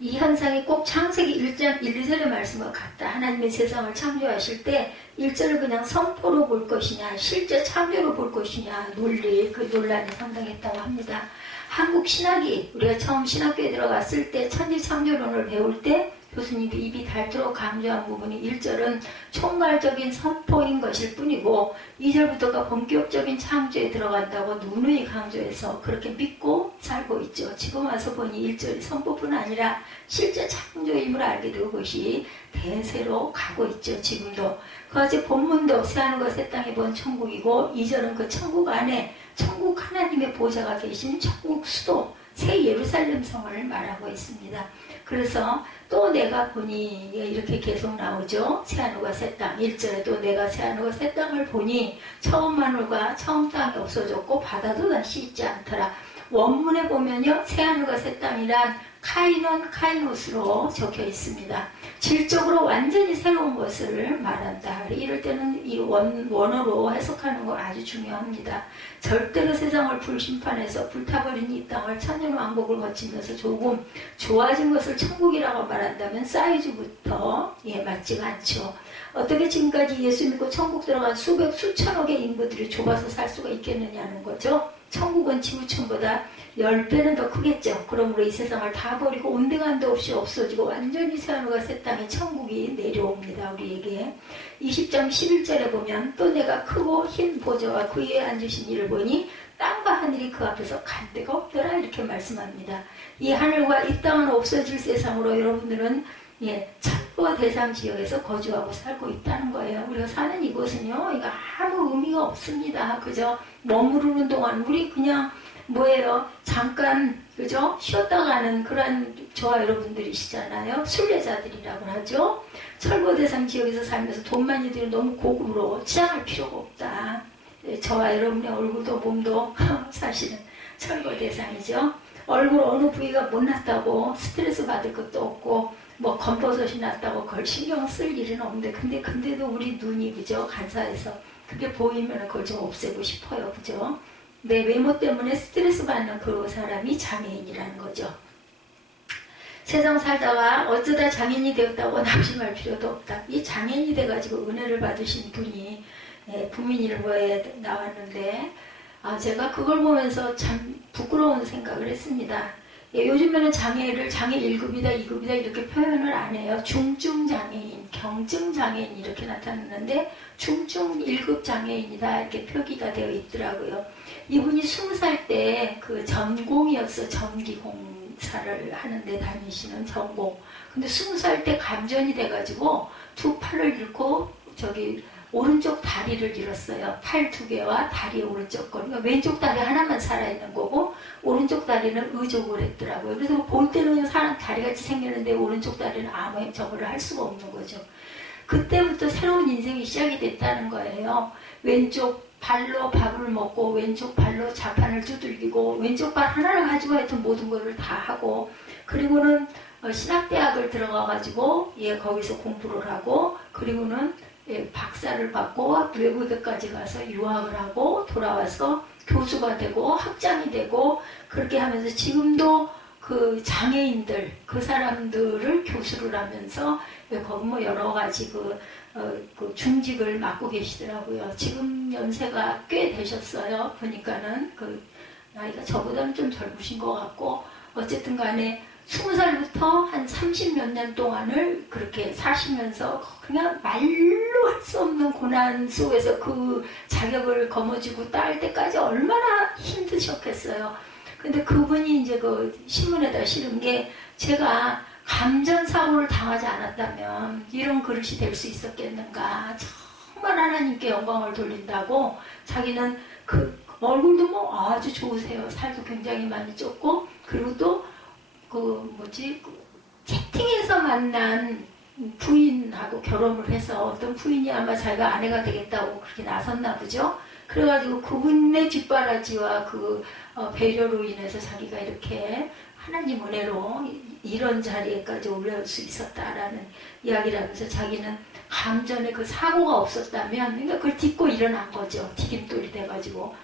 이 현상이 꼭 창세기 1장 1, 2절의 말씀과 같다. 하나님의 세상을 창조하실 때 1절을 그냥 선포로 볼 것이냐 실제 창조로 볼 것이냐 그 논란이 상당했다고 합니다. 한국 신학이 우리가 처음 신학교에 들어갔을 때 천지창조론을 배울 때 교수님이 입이 닳도록 강조한 부분이 1절은 총괄적인 선포인 것일 뿐이고 2절부터가 본격적인 창조에 들어간다고 누누이 강조해서 그렇게 믿고 살고 있죠. 지금 와서 보니 1절이 선포뿐 아니라 실제 창조임을 알게 되고 그것이 대세로 가고 있죠. 지금도. 그것이 본문도 새하늘과 새 땅에 본 천국이고 2절은 그 천국 안에 천국 하나님의 보좌가 계신 천국 수도 새 예루살렘 성을 말하고 있습니다. 그래서 또 내가 보니 이렇게 계속 나오죠. 새하늘과 새 땅 1절에도 내가 새하늘과 새 땅을 보니 처음 하늘과 처음 땅이 없어졌고 바다도 다시 있지 않더라. 원문에 보면요 새하늘과 새 땅이란 카이논 카이노스로 적혀 있습니다. 질적으로 완전히 새로운 것을 말한다. 이럴 때는 이 원어로 해석하는 거 아주 중요합니다. 절대로 세상을 불심판해서 불타버린 이 땅을 천년왕국을 거치면서 조금 좋아진 것을 천국이라고 말한다면 사이즈부터 맞지가 않죠. 어떻게 지금까지 예수 믿고 천국 들어간 수천억의 인구들이 좁아서 살 수가 있겠느냐는 거죠. 천국은 지구촌보다 10배는 더 크겠죠. 그러므로 이 세상을 다 버리고 온데간도 없이 없어지고 완전히 새하늘과 새 땅의 천국이 내려옵니다. 우리에게 20장 11절에 보면 또 내가 크고 흰 보좌와 그 위에 앉으신 이를 보니 땅과 하늘이 그 앞에서 갈 데가 없더라 이렇게 말씀합니다. 이 하늘과 이 땅은 없어질 세상으로 여러분들은 철거 대상 지역에서 거주하고 살고 있다는 거예요. 우리가 사는 이곳은요, 이거 아무 의미가 없습니다. 그죠? 머무르는 동안 우리 그냥 잠깐 그죠? 쉬었다 가는 그런 저와 여러분들이시잖아요. 순례자들이라고 하죠. 철거 대상 지역에서 살면서 돈 많이 들여 너무 고급으로 치장할 필요가 없다. 저와 여러분의 얼굴도 몸도 사실은 철거 대상이죠. 얼굴 어느 부위가 못났다고 스트레스 받을 것도 없고 검버섯이 났다고 그걸 신경 쓸 일은 없는데 근데도 우리 눈이 그죠? 간사해서 그게 보이면 그걸 좀 없애고 싶어요. 그죠? 내 외모 때문에 스트레스 받는 그 사람이 장애인이라는 거죠. 세상 살다가 어쩌다 장애인이 되었다고 낙심할 필요도 없다. 이 장애인이 돼가지고 은혜를 받으신 분이 부민일보에 나왔는데 제가 그걸 보면서 참 부끄러운 생각을 했습니다. 요즘에는 장애를 장애 1급이다 2급이다 이렇게 표현을 안 해요. 중증 장애인, 경증 장애인 이렇게 나타났는데 중증 1급 장애인이다 이렇게 표기가 되어 있더라고요. 이분이 20살 때 그 전공이었어. 전기공 인사를 하는데 다니시는 전공. 근데 20살 때 감전이 돼가지고 두 팔을 잃고 오른쪽 다리를 잃었어요. 팔 2개와 다리 오른쪽 거. 그러니까 왼쪽 다리 하나만 살아있는 거고 오른쪽 다리는 의족을 했더라고요. 그래서 볼 때는 사람 다리같이 생겼는데 오른쪽 다리는 아무 저거를 할 수가 없는 거죠. 그때부터 새로운 인생이 시작이 됐다는 거예요. 왼쪽 발로 밥을 먹고 왼쪽 발로 자판을 두들기고 왼쪽 발 하나를 가지고 하여튼 모든 것을 다 하고 그리고는 신학대학을 들어가가지고 거기서 공부를 하고 그리고는 박사를 받고 외국에까지 가서 유학을 하고 돌아와서 교수가 되고 학장이 되고 그렇게 하면서 지금도 그 장애인들 그 사람들을 교수를 하면서 거기 뭐 여러 가지 그 중직을 맡고 계시더라고요. 지금 연세가 꽤 되셨어요. 보니까는 그 나이가 저보다는 좀 젊으신 것 같고 어쨌든 간에 20살부터 한 30몇 년 동안을 그렇게 사시면서 그냥 말로 할 수 없는 고난 속에서 그 자격을 거머쥐고 딸 때까지 얼마나 힘드셨겠어요. 근데 그분이 이제 그 신문에다 실은 게 제가 감전사고를 당하지 않았다면 이런 그릇이 될 수 있었겠는가. 정말 하나님께 영광을 돌린다고 자기는 그 얼굴도 뭐 아주 좋으세요. 살도 굉장히 많이 쪘고 그리고 또 채팅에서 만난 부인하고 결혼을 해서 어떤 부인이 아마 자기가 아내가 되겠다고 그렇게 나섰나 보죠. 그래가지고 그분의 뒷바라지와 배려로 인해서 자기가 이렇게 하나님 은혜로 이런 자리에까지 올라올 수 있었다라는 이야기를 하면서 자기는 감전에 그 사고가 없었다면 그러니까 그걸 딛고 일어난 거죠. 디딤돌이 돼가지고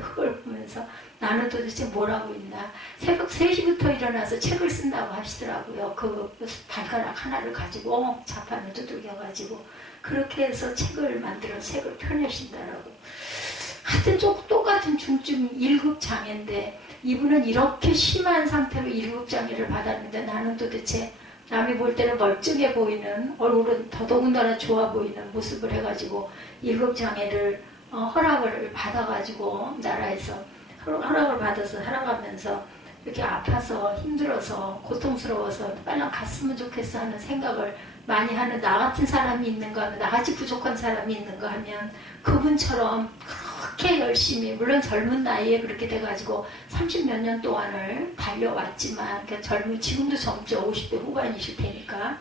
그걸 보면서 나는 도대체 뭘 하고 있나. 새벽 3시부터 일어나서 책을 쓴다고 하시더라고요. 그 발가락 하나를 가지고 자판을 두들겨가지고 그렇게 해서 책을 만들어 책을 펴내신다라고. 하여튼 똑같은 중증 1급 장애인데 이분은 이렇게 심한 상태로 1급 장애를 받았는데 나는 도대체 남이 볼 때는 멀쩡해 보이는 얼굴은 더더군다나 좋아 보이는 모습을 해가지고 1급 장애를 허락을 받아가지고 나라에서 허락을 받아서 살아가면서 이렇게 아파서 힘들어서 고통스러워서 빨리 갔으면 좋겠어 하는 생각을 많이 하는 나 같은 사람이 있는가 하면 나같이 부족한 사람이 있는가 하면 그분처럼 그렇게 열심히 물론 젊은 나이에 그렇게 돼가지고 30몇 년 동안을 달려왔지만 그러니까 지금도 젊죠. 50대 후반이실 테니까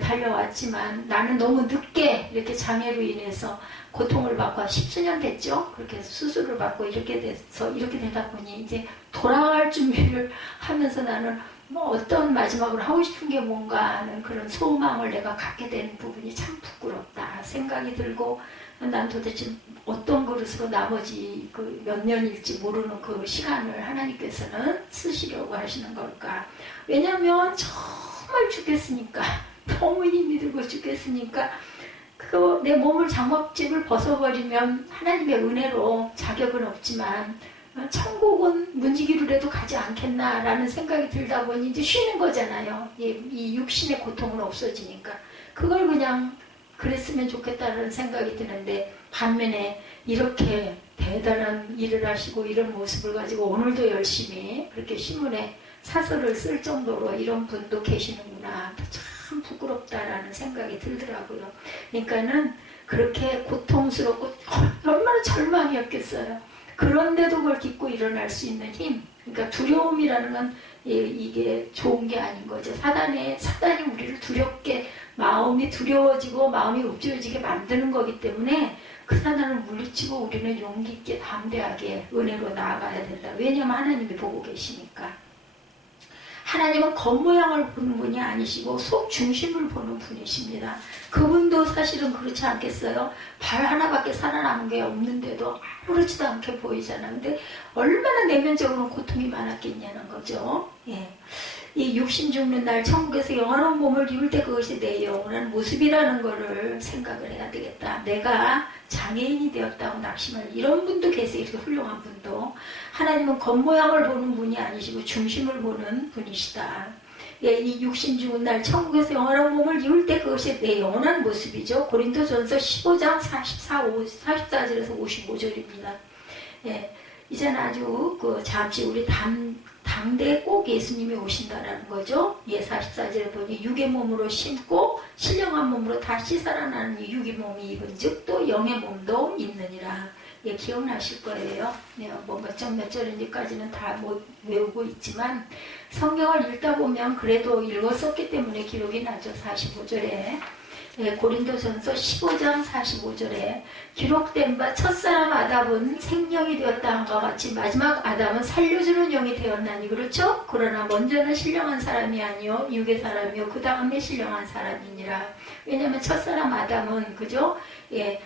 달려왔지만 나는 너무 늦게 이렇게 장애로 인해서 고통을 받고 10수년 됐죠. 그렇게 수술을 받고 이렇게 되다 보니 이제 돌아갈 준비를 하면서 나는 뭐 어떤 마지막으로 하고 싶은 게 뭔가 하는 그런 소망을 내가 갖게 된 부분이 참 부끄럽다 생각이 들고 난 도대체 어떤 그릇으로 나머지 그 몇 년일지 모르는 그 시간을 하나님께서는 쓰시려고 하시는 걸까. 왜냐하면 정말 죽겠으니까 너무 힘이 들고 죽겠으니까 내 몸을 장막집을 벗어버리면 하나님의 은혜로 자격은 없지만 천국은 문지기로라도 가지 않겠나라는 생각이 들다 보니 이제 쉬는 거잖아요. 이 육신의 고통은 없어지니까 그걸 그냥 그랬으면 좋겠다는 생각이 드는데 반면에 이렇게 대단한 일을 하시고 이런 모습을 가지고 오늘도 열심히 그렇게 신문에 사설을 쓸 정도로 이런 분도 계시는구나. 참 부끄럽다라는 생각이 들더라고요. 그러니까는 그렇게 고통스럽고 얼마나 절망이었겠어요. 그런데도 그걸 딛고 일어날 수 있는 힘. 그러니까 두려움이라는 건 이게 좋은 게 아닌 거죠. 사단이 우리를 두렵게 마음이 두려워지고 마음이 읍조해지게 만드는 거기 때문에 그 사단을 물리치고 우리는 용기 있게 담대하게 은혜로 나아가야 된다. 왜냐하면 하나님이 보고 계시니까. 하나님은 겉모양을 보는 분이 아니시고 속 중심을 보는 분이십니다. 그분도 사실은 그렇지 않겠어요? 발 하나밖에 살아남은 게 없는데도 아무렇지도 않게 보이잖아요. 근데 얼마나 내면적으로 고통이 많았겠냐는 거죠. 이 육신 죽는 날 천국에서 영원한 몸을 입을 때 그것이 내 영원한 모습이라는 거를 생각을 해야 되겠다. 내가 장애인이 되었다고 낙심을 이런 분도 계세요. 이렇게 훌륭한 분도. 하나님은 겉모양을 보는 분이 아니시고 중심을 보는 분이시다. 이 육신 죽은 날 천국에서 영원한 몸을 입을 때 그것이 내 영원한 모습이죠. 고린도전서 15장 44절에서 55절입니다. 이제는 아주 잠시 우리 당대에 꼭 예수님이 오신다라는 거죠. 예, 44절에 보니 육의 몸으로 심고 신령한 몸으로 다시 살아나는 이 육의 몸이 입은 즉 또 영의 몸도 있느니라. 예, 기억나실 거예요. 네, 뭐 몇 절인지까지는 다 못 외우고 있지만 성경을 읽다 보면 그래도 읽었었기 때문에 기록이 나죠. 45절에 예, 고린도전서 15장 45절에 기록된 바 첫사람 아담은 생명이 되었다 한것 같이 마지막 아담은 살려주는 영이 되었나니 그렇죠? 그러나 먼저는 신령한 사람이 아니요 육의 사람이요 그 다음에 신령한 사람이니라. 왜냐하면 첫사람 아담은 그죠? 예,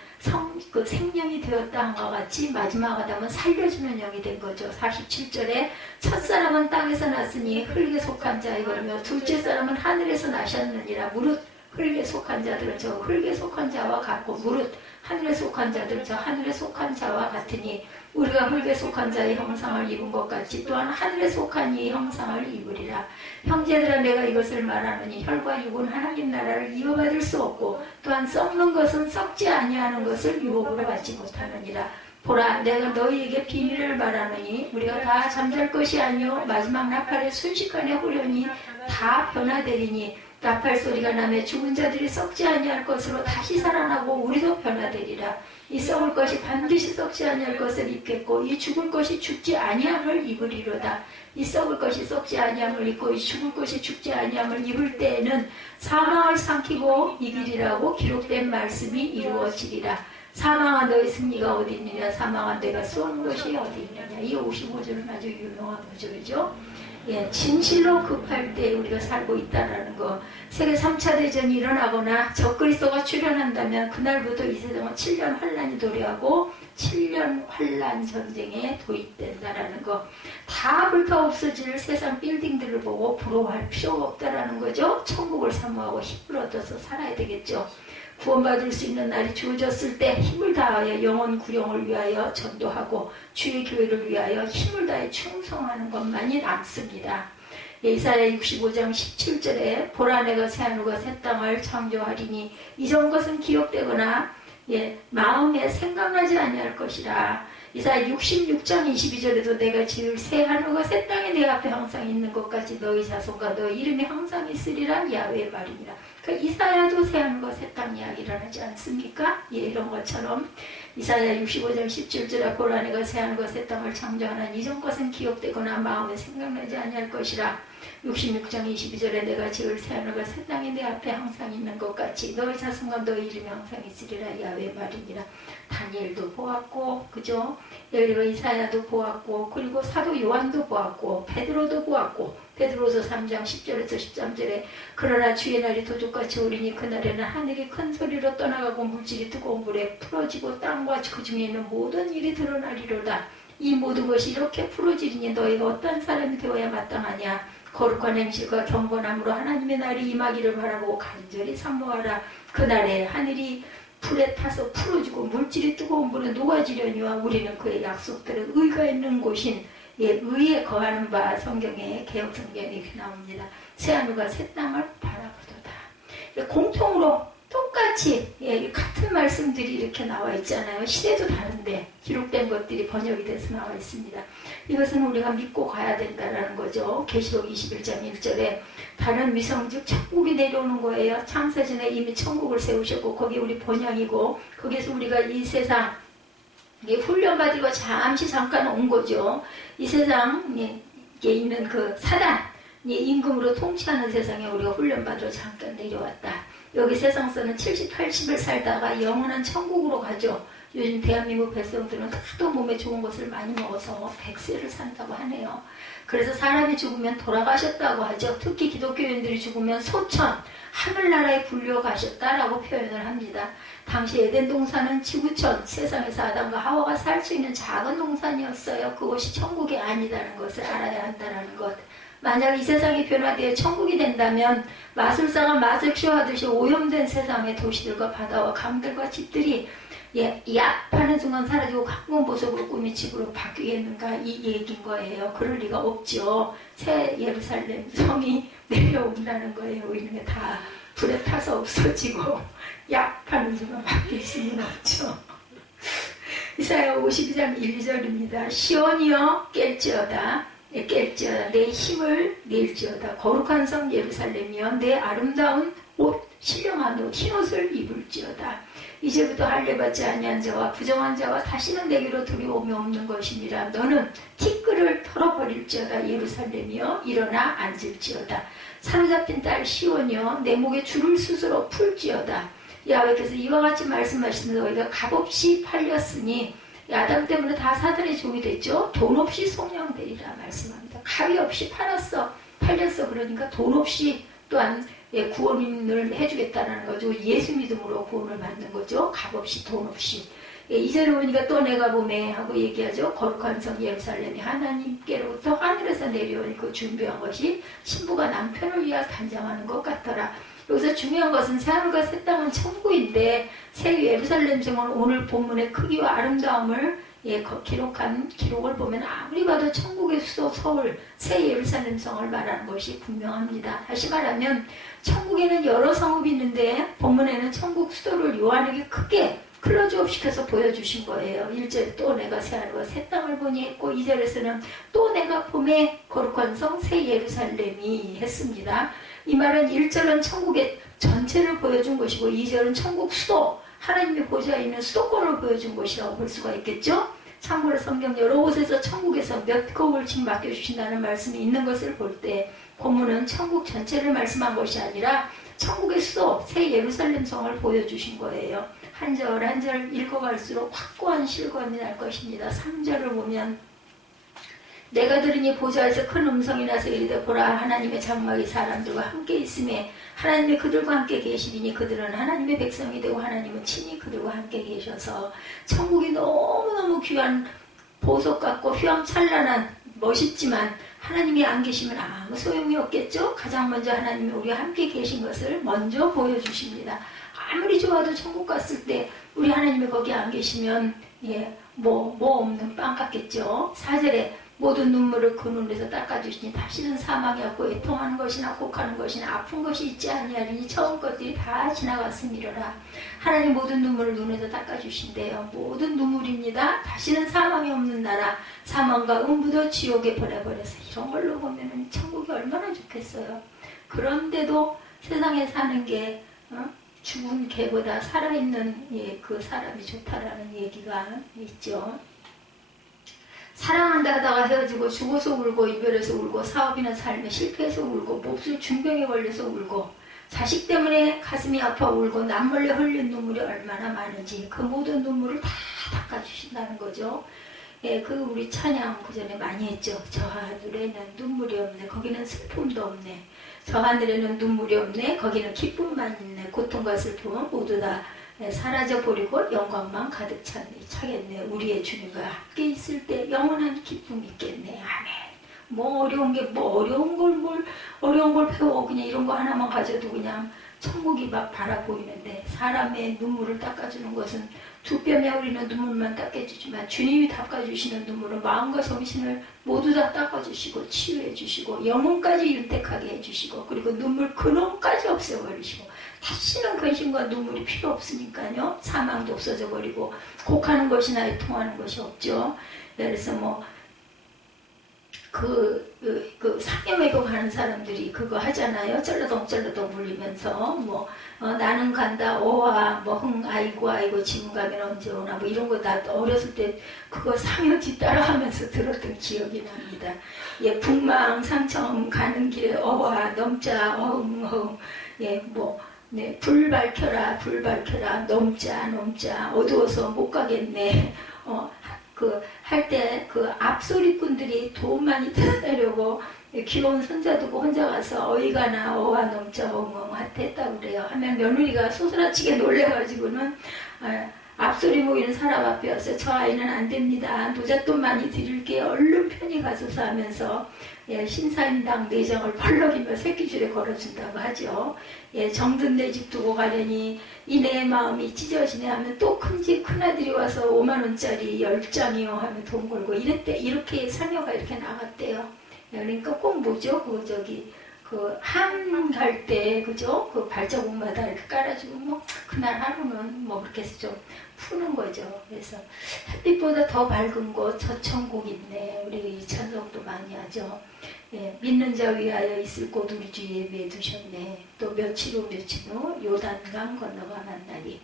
그 생명이 되었다 한것 같이 마지막 아담은 살려주는 영이 된 거죠. 47절에 첫사람은 땅에서 났으니 흙에 속한 자이거며 둘째 사람은 하늘에서 나셨느니라. 무릇 흙에 속한 자들은 저 흙에 속한 자와 같고 무릇 하늘에 속한 자들은 저 하늘에 속한 자와 같으니 우리가 흙에 속한 자의 형상을 입은 것 같이 또한 하늘에 속한 이의 형상을 입으리라. 형제들아 내가 이것을 말하노니 혈과 육은 하나님 나라를 이어받을 수 없고 또한 썩는 것은 썩지 아니하는 것을 유혹으로 받지 못하느니라. 보라 내가 너희에게 비밀을 말하노니 우리가 다 잠잘 것이 아니요 마지막 나팔의 순식간에 후련히 다 변화되리니 나팔 소리가 나며 죽은 자들이 썩지 아니할 것으로 다시 살아나고 우리도 변화되리라. 이 썩을 것이 반드시 썩지 아니할 것을 입겠고 이 죽을 것이 죽지 아니함을 입으리로다. 이 썩을 것이 썩지 아니함을 입고 이 죽을 것이 죽지 아니함을 입을 때에는 사망을 삼키고 이기리라고 기록된 말씀이 이루어지리라. 사망아 너의 승리가 어디 있느냐 사망아 내가 쏘는 것이 어디 있느냐. 이 55절은 아주 유명한 구절이죠. 예, 진실로 급할 때 우리가 살고 있다라는 거. 세계 3차 대전이 일어나거나 적그리스도가 출현한다면 그날부터 이 세상은 7년 환란이 도래하고 7년 환란 전쟁에 도입된다라는 거. 다 불타 없어질 세상 빌딩들을 보고 부러워할 필요가 없다라는 거죠. 천국을 사모하고 힘을 얻어서 살아야 되겠죠. 구원받을 수 있는 날이 주어졌을 때 힘을 다하여 영혼 구령을 위하여 전도하고 주의 교회를 위하여 힘을 다해 충성하는 것만이 남습니다. 이사야 65장 17절에 보라 내가 새하늘과 새 땅을 창조하리니 이전 것은 기억되거나 마음에 생각나지 아니할 것이라. 이사야 66장 22절에도 내가 지을 새 하늘과 새 땅이 내 앞에 항상 있는 것까지 너희 자손과 너희 이름이 항상 있으리라 야훼의 말이니라. 그러니까 이사야도 새 하늘과 새 땅 이야기를 하지 않습니까? 예, 이런 것처럼 이사야 65장 17절에 보라 내가 새 하늘과 새 땅을 창조하는 이전 것은 기억되거나 마음에 생각나지 아니할 것이라. 66장 22절에 내가 지을 새 하늘과 새 땅이 내 앞에 항상 있는 것 같이 너희 자손과 너희 이름이 항상 있으리라 야훼의 말이니라. 다니엘도 보았고 그죠? 그리고 이사야도 보았고 그리고 사도 요한도 보았고 베드로도 보았고 베드로서 3장 10절에서 13절에 그러나 주의 날이 도둑같이 오리니 그날에는 하늘이 큰 소리로 떠나가고 물질이 뜨거운 물에 풀어지고 땅과 그 중에 있는 모든 일이 드러나리로다. 이 모든 것이 이렇게 풀어지리니 너희가 어떤 사람이 되어야 마땅하냐. 거룩한 행실과 경건함으로 하나님의 날이 임하기를 바라고 간절히 사모하라. 그날에 하늘이 불에 타서 풀어지고 물질이 뜨거운 물에 녹아지려니와 우리는 그의 약속들은 의가 있는 곳인 의에 거하는 바. 성경에 개혁성경에 이렇게 나옵니다. 새하늘과 새 땅을 바라보도다. 공통으로 똑같이 같은 말씀들이 이렇게 나와 있잖아요. 시대도 다른데 기록된 것들이 번역이 돼서 나와 있습니다. 이것은 우리가 믿고 가야 된다는 거죠. 계시록 21장 1절에 다른 위성 즉 천국이 내려오는 거예요. 창세전에 이미 천국을 세우셨고 거기 우리 본향이고 거기서 우리가 이 세상 훈련받으고 잠깐 온 거죠. 이 세상에 있는 그 사단 임금으로 통치하는 세상에 우리가 훈련받으러 잠깐 내려왔다. 여기 세상에서는 70, 80을 살다가 영원한 천국으로 가죠. 요즘 대한민국 백성들은 하도 몸에 좋은 것을 많이 먹어서 100세를 산다고 하네요. 그래서 사람이 죽으면 돌아가셨다고 하죠. 특히 기독교인들이 죽으면 소천, 하늘나라에 불려가셨다라고 표현을 합니다. 당시 에덴 동산은 지구촌, 세상에서 아담과 하와가 살 수 있는 작은 동산이었어요. 그것이 천국이 아니다는 것을 알아야 한다는 것. 만약 이 세상이 변화되어 천국이 된다면 마술사가 맛을 취하듯이 오염된 세상의 도시들과 바다와 강들과 집들이 파는 순간 사라지고 황금보석으로 꾸민 집으로 바뀌겠는가 이 얘기인 거예요. 그럴 리가 없죠. 새 예루살렘 성이 내려온다는 거예요. 이런 게 다 불에 타서 없어지고 파는 순간 바뀔 수는 없죠. 이사야 52장 1절입니다. 시온이여 깰지어다. 깰지어다. 내 힘을 낼지어다. 거룩한 성 예루살렘이여 내 아름다운 옷 신령한 옷 흰옷을 입을지어다. 이제부터 할례받지 아니한 자와 부정한 자와 다시는 내게로 들여오며 없는 것이니라. 너는 티끌을 털어버릴지어다. 예루살렘이여 일어나 앉을지어다. 사로잡힌 딸 시온이여 내 목에 줄을 스스로 풀지어다. 야훼께서 이와 같이 말씀하시는 너희가 값없이 팔렸으니 아담 때문에 다 사단의 종이 됐죠. 돈 없이 속량되리라 말씀합니다. 값이 없이 팔렸어. 그러니까 돈 없이 또한 구원을 해주겠다는 거죠. 예수 믿음으로 구원을 받는 거죠. 값없이 돈 없이. 2절에 보니까 또 내가 보매 하고 얘기하죠. 거룩한 성 예루살렘이 하나님께로부터 하늘에서 내려온 그 준비한 것이 신부가 남편을 위하여 단장하는 것 같더라. 여기서 중요한 것은 새하늘과 새 땅은 천국인데 새 예루살렘 성은 오늘 본문의 크기와 아름다움을 기록한 기록을 보면 아무리 봐도 천국의 수도 서울 새 예루살렘 성을 말하는 것이 분명합니다. 다시 말하면 천국에는 여러 성읍이 있는데 본문에는 천국 수도를 요한에게 크게 클로즈업 시켜서 보여주신 거예요. 1절에 또 내가 새하늘과 새 땅을 보니 했고 2절에서는 또 내가 봄에 거룩한 성 새 예루살렘이 했습니다. 이 말은 1절은 천국의 전체를 보여준 것이고 2절은 천국 수도 하나님의 보좌에 있는 수도권을 보여준 것이라고 볼 수가 있겠죠. 참고로 성경 여러 곳에서 천국에서 몇 거울씩 맡겨주신다는 말씀이 있는 것을 볼 때 본문은 천국 전체를 말씀한 것이 아니라 천국의 수도 새 예루살렘 성을 보여주신 거예요. 한 절 한 절 읽어갈수록 확고한 실감이 날 것입니다. 3절을 보면 내가 들으니 보좌에서 큰 음성이 나서 이르되 보라 하나님의 장막이 사람들과 함께 있음에 하나님이 그들과 함께 계시리니 그들은 하나님의 백성이 되고 하나님은 친히 그들과 함께 계셔서 천국이 너무너무 귀한 보석 같고 휘황찬란한 멋있지만 하나님이 안 계시면 아무 소용이 없겠죠. 가장 먼저 하나님이 우리와 함께 계신 것을 먼저 보여주십니다. 아무리 좋아도 천국 갔을 때 우리 하나님이 거기 안 계시면 뭐 없는 빵 같겠죠. 4절에 모든 눈물을 그 눈에서 닦아주시니 다시는 사망이 없고 애통하는 것이나 곡하는 것이나 아픈 것이 있지 아니하리니 처음 것들이 다 지나갔음이로라. 하나님 모든 눈물을 눈에서 닦아주신대요. 모든 눈물입니다. 다시는 사망이 없는 나라, 사망과 음부도 지옥에 보내버려서 이런 걸로 보면 천국이 얼마나 좋겠어요. 그런데도 세상에 사는 게 죽은 개보다 살아있는 그 사람이 좋다라는 얘기가 있죠. 사랑한다 하다가 헤어지고 죽어서 울고 이별해서 울고 사업이나 삶에 실패해서 울고 몹쓸 중병에 걸려서 울고 자식 때문에 가슴이 아파 울고 남몰래 흘린 눈물이 얼마나 많은지 그 모든 눈물을 다 닦아주신다는 거죠. 그 우리 찬양 그 전에 많이 했죠. 저 하늘에는 눈물이 없네. 거기는 슬픔도 없네. 저 하늘에는 눈물이 없네. 거기는 기쁨만 있네. 고통과 슬픔은 모두 다 사라져버리고 영광만 가득 차겠네. 우리의 주님과 함께 있을 때 영원한 기쁨이 있겠네. 아멘. 뭐 어려운 걸 배워. 그냥 이런 거 하나만 가져도 그냥 천국이 막 바라보이는데 사람의 눈물을 닦아주는 것은 두 뼘에 우리는 눈물만 닦아주지만 주님이 닦아주시는 눈물은 마음과 정신을 모두 다 닦아주시고 치유해주시고 영혼까지 윤택하게 해주시고 그리고 눈물 근원까지 없애버리시고 다시는 근심과 눈물이 필요 없으니까요. 사망도 없어져 버리고 곡하는 것이나 애통하는 것이 없죠. 그래서 상여외국 하는 사람들이 그거 하잖아요. 쩔러덩 울리면서 나는 간다 오와 아이고 지금 가면 언제 오나 이런 거 나 어렸을 때 그거 상여 뒤따라 하면서 들었던 기억이 납니다. 북망 상청 가는 길에 어와 넘자 불 밝혀라 넘자 어두워서 못 가겠네. 할 때 그 앞소리꾼들이 돈 많이 뜯어내려고 귀여운 손자 두고 혼자 가서 어이가나 어와 넘자 했다고 그래요. 하면 며느리가 소스라치게 놀래가지고는 앞소리 보이는 사람 앞에 와서 저 아이는 안 됩니다. 노잣돈 많이 드릴게요. 얼른 편히 가소서 하면서 신사임당 내정을 펄럭이며 새끼줄에 걸어준다고 하죠. 정든 내 집 두고 가려니 이 내 마음이 찢어지네 하면 또 큰아들이 와서 5만원짜리 10장이요 하면 돈 걸고 이렇게 상여가 이렇게 나갔대요. 그러니까 꼭 뭐죠? 그 그 함 갈 때 그죠? 그 발자국마다 이렇게 깔아주고 뭐 그날 하루는 뭐 그렇게 해서 좀 푸는 거죠. 그래서 햇빛보다 더 밝은 곳 저천국 있네. 우리 이 찬송도 많이 하죠. 예, 믿는 자 위하여 있을 곳 우리 주 예비해 두셨네. 또 며칠 후 요단강 건너가 만나니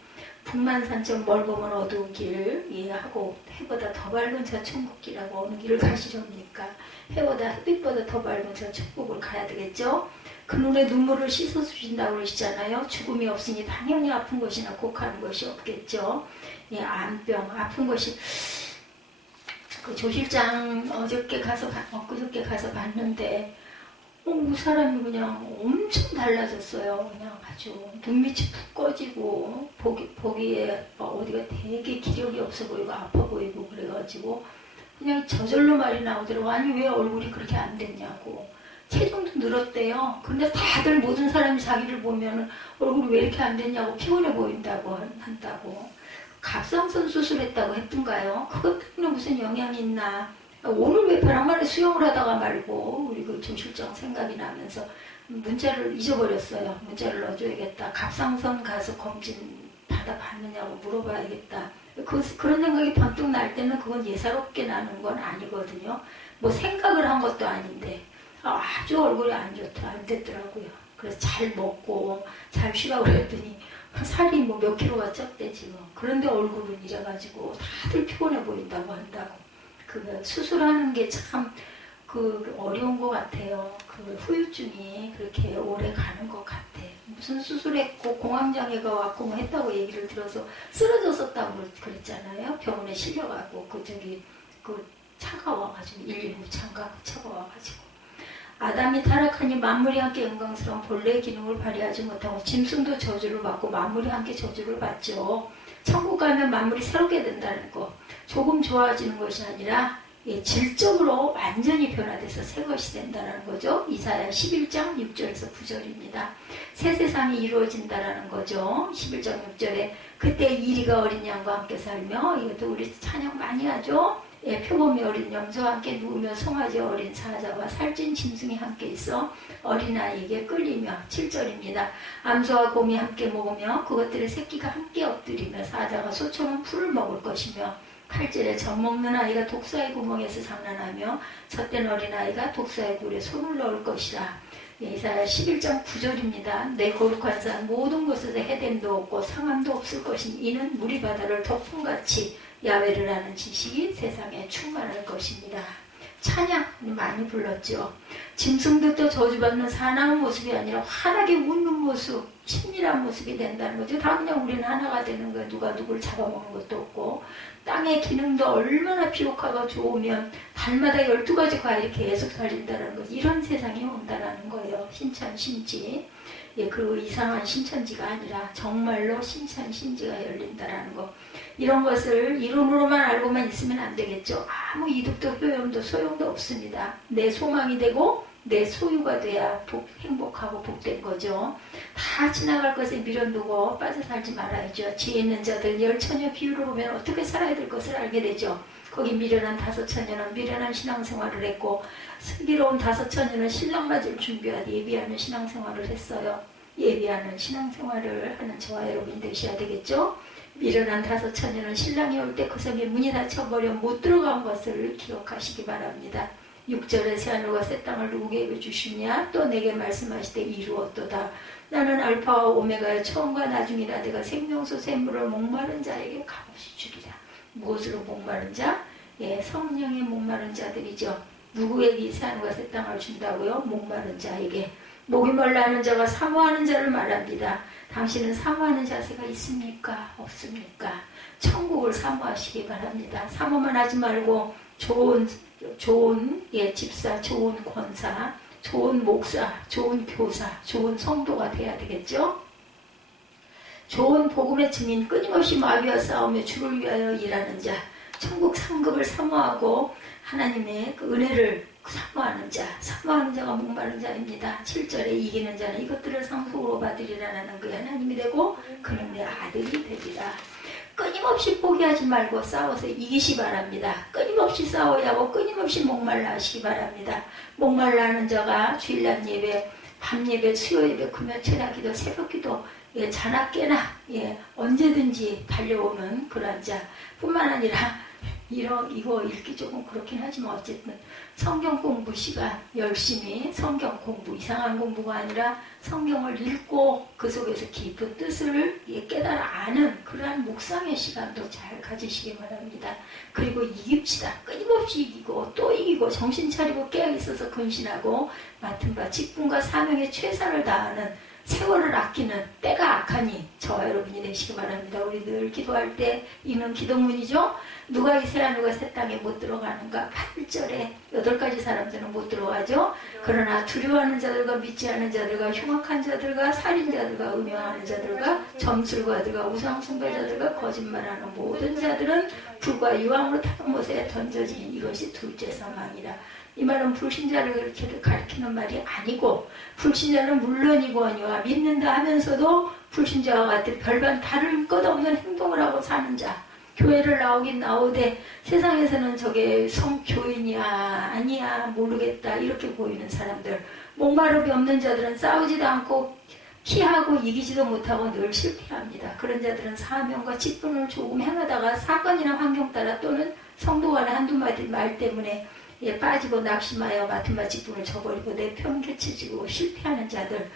북만산점 멀고먼 어두운 길을 이해하고 해보다 더 밝은 저 천국길하고 어느 길을 가시렵니까? 해보다 햇빛보다 더 밝은 저 천국을 가야 되겠죠? 그 눈에 눈물을 씻어주신다고 그러시잖아요. 죽음이 없으니 당연히 아픈 것이나 곡하는 것이 없겠죠. 예, 암병 아픈 것이 그 조실장 엊그저께 가서 봤는데 그 사람이 그냥 엄청 달라졌어요. 그냥 아주 눈밑이 푹 꺼지고 보기에 어디가 되게 기력이 없어 보이고 아파 보이고 그래가지고 그냥 저절로 말이 나오더라고. 아니 왜 얼굴이 그렇게 안 됐냐고. 체중도 늘었대요. 근데 다들 모든 사람이 자기를 보면 얼굴이 왜 이렇게 안 됐냐고 피곤해 보인다고 한다고. 갑상선 수술했다고 했던가요? 그것 때문에 무슨 영향이 있나. 오늘 왜 벼랑말에 수영을 하다가 말고 우리 그 조실장 생각이 나면서 문자를 잊어버렸어요. 문자를 넣어줘야겠다. 갑상선 가서 검진 받아봤느냐고 물어봐야겠다. 그런 생각이 번뜩 날 때는 그건 예사롭게 나는 건 아니거든요. 뭐 생각을 한 것도 아닌데 아주 얼굴이 안 됐더라고요. 그래서 잘 먹고 잘 쉬라고 그랬더니 살이 뭐 몇 킬로가 쪘대지 뭐. 그런데 얼굴은 이래가지고 다들 피곤해 보인다고 한다고. 그 수술하는 게 참 그 어려운 것 같아요. 그 후유증이 그렇게 오래 가는 것 같아. 무슨 수술했고 공황장애가 왔고 뭐 했다고 얘기를 들어서 쓰러졌었다고 그랬잖아요. 병원에 실려가고 그 차가 와가지고 119 차가 그 차가 와가지고 아담이 타락하니 만물이 함께 영광스러운 본래의 기능을 발휘하지 못하고 짐승도 저주를 받고 만물이 함께 저주를 받죠. 천국 가면 만물이 새롭게 된다는 거. 조금 좋아지는 것이 아니라 질적으로 완전히 변화돼서 새 것이 된다는 거죠. 이사야 11장 6절에서 9절입니다. 새 세상이 이루어진다는 거죠. 11장 6절에 그때 이리가 어린 양과 함께 살며 이것도 우리 찬양 많이 하죠. 예, 표범이 어린 염소와 함께 누우며 송아지 어린 사자와 살찐 짐승이 함께 있어 어린아이에게 끌리며 7절입니다. 암소와 곰이 함께 먹으며 그것들의 새끼가 함께 엎드리며 사자가 소처럼 풀을 먹을 것이며 8절에 젖먹는 아이가 독사의 구멍에서 장난하며 젖된 어린아이가 독사의 굴에 손을 넣을 것이라. 이사야 11장 9절입니다. 내 거룩한 산 모든 곳에서 해됨도 없고 상함도 없을 것이니 이는 물이 바다를 덮음같이 야훼를 아는 지식이 세상에 충만할 것입니다. 찬양 많이 불렀죠. 짐승들도 저주받는 사나운 모습이 아니라 환하게 웃는 모습, 친밀한 모습이 된다는 거죠. 다 그냥 우리는 하나가 되는 거예요. 누가 누굴 잡아먹는 것도 없고 땅의 기능도 얼마나 비옥화가 좋으면 달마다 12가지 과일이 계속 달린다는 거죠. 이런 세상이 온다는 거예요. 신천신지. 예, 그리고 이상한 신천지가 아니라 정말로 신천신지가 열린다는 거. 이런 것을 이론으로만 알고만 있으면 안 되겠죠. 아무 이득도 효용도 소용도 없습니다. 내 소망이 되고 내 소유가 돼야 행복하고 복된 거죠. 다 지나갈 것에 미련두고 빠져 살지 말아야죠. 지혜 있는 자들 열처녀 비유를 보면 어떻게 살아야 될 것을 알게 되죠. 거기 미련한 5처녀는 미련한 신앙생활을 했고 슬기로운 5처녀는 신랑 맞을 준비하되 예비하는 신앙생활을 했어요. 예비하는 신앙생활을 하는 저와 여러분이 되셔야 되겠죠. 미련한 5처녀는 신랑이 올 때 그 성에 문이 닫혀버려 못 들어간 것을 기억하시기 바랍니다. 6절에 새하늘과 새 땅을 누구에게 주시냐? 또 내게 말씀하시되 이루었도다. 나는 알파와 오메가의 처음과 나중이라. 내가 생명수 샘물을 목마른 자에게 값없이 주리라. 무엇으로 목마른 자? 예, 성령의 목마른 자들이죠. 누구에게 이 새하늘과 새 땅을 준다고요? 목마른 자에게. 목이 말라하는 자가 사모하는 자를 말합니다. 당신은 사모하는 자세가 있습니까? 없습니까? 천국을 사모하시기 바랍니다. 사모만 하지 말고 좋은 집사, 좋은 권사, 좋은 목사, 좋은 교사, 좋은 성도가 돼야 되겠죠? 좋은 복음의 증인, 끊임없이 마귀와 싸우며 주를 위하여 일하는 자, 천국 상급을 사모하고 하나님의 그 은혜를 사모하는 자가 목마른 자입니다. 7절에 이기는 자는 이것들을 상속으로 받으리라는 그 하나님이 되고 그는 내 아들이 되리라. 끊임없이 포기하지 말고 싸워서 이기시 바랍니다. 끊임없이 싸워야 하고 끊임없이 목말라 하시기 바랍니다. 목말라 하는 자가 주일날 예배 밤예배, 수요예배, 금요 철야기도, 새벽기도, 예, 자나 깨나 예, 언제든지 달려오는 그런 자 뿐만 아니라 이거 읽기 조금 그렇긴 하지만 어쨌든 성경 공부 시간 열심히 성경 공부, 이상한 공부가 아니라 성경을 읽고 그 속에서 깊은 뜻을 깨달아 아는 그러한 묵상의 시간도 잘 가지시기 바랍니다. 그리고 이깁시다. 끊임없이 이기고 또 이기고 정신 차리고 깨어있어서 근신하고 맡은 바 직분과 사명에 최선을 다하는 세월을 아끼는 때가 악하니 저와 여러분이 되시기 바랍니다. 우리 늘 기도할 때 읽는 기도문이죠. 누가 이 새야 누가 새 땅에 못 들어가는가. 8절에 8가지 사람들은 못 들어가죠. 그러나 두려워하는 자들과 믿지 않은 자들과 흉악한 자들과 살인자들과 음행하는 자들과 점술가들과 우상숭배자들과 거짓말하는 모든 자들은 불과 유황으로 타는 못에 던져진 이것이 둘째 사망이라. 이 말은 불신자를 그렇게 가리키는 말이 아니고 불신자는 물론이거니와 믿는다 하면서도 불신자와 같은 별반 다른 것 없는 행동을 하고 사는 자. 교회를 나오긴 나오되 세상에서는 저게 성교인이야 아니야 모르겠다 이렇게 보이는 사람들. 목마름이 없는 자들은 싸우지도 않고 피하고 이기지도 못하고 늘 실패합니다. 그런 자들은 사명과 직분을 조금 행하다가 사건이나 환경 따라 또는 성도 간의 한두 마디 말 때문에 빠지고 낙심하여 맡은 바 직분을 저버리고 내 편개치지고 실패하는 자들.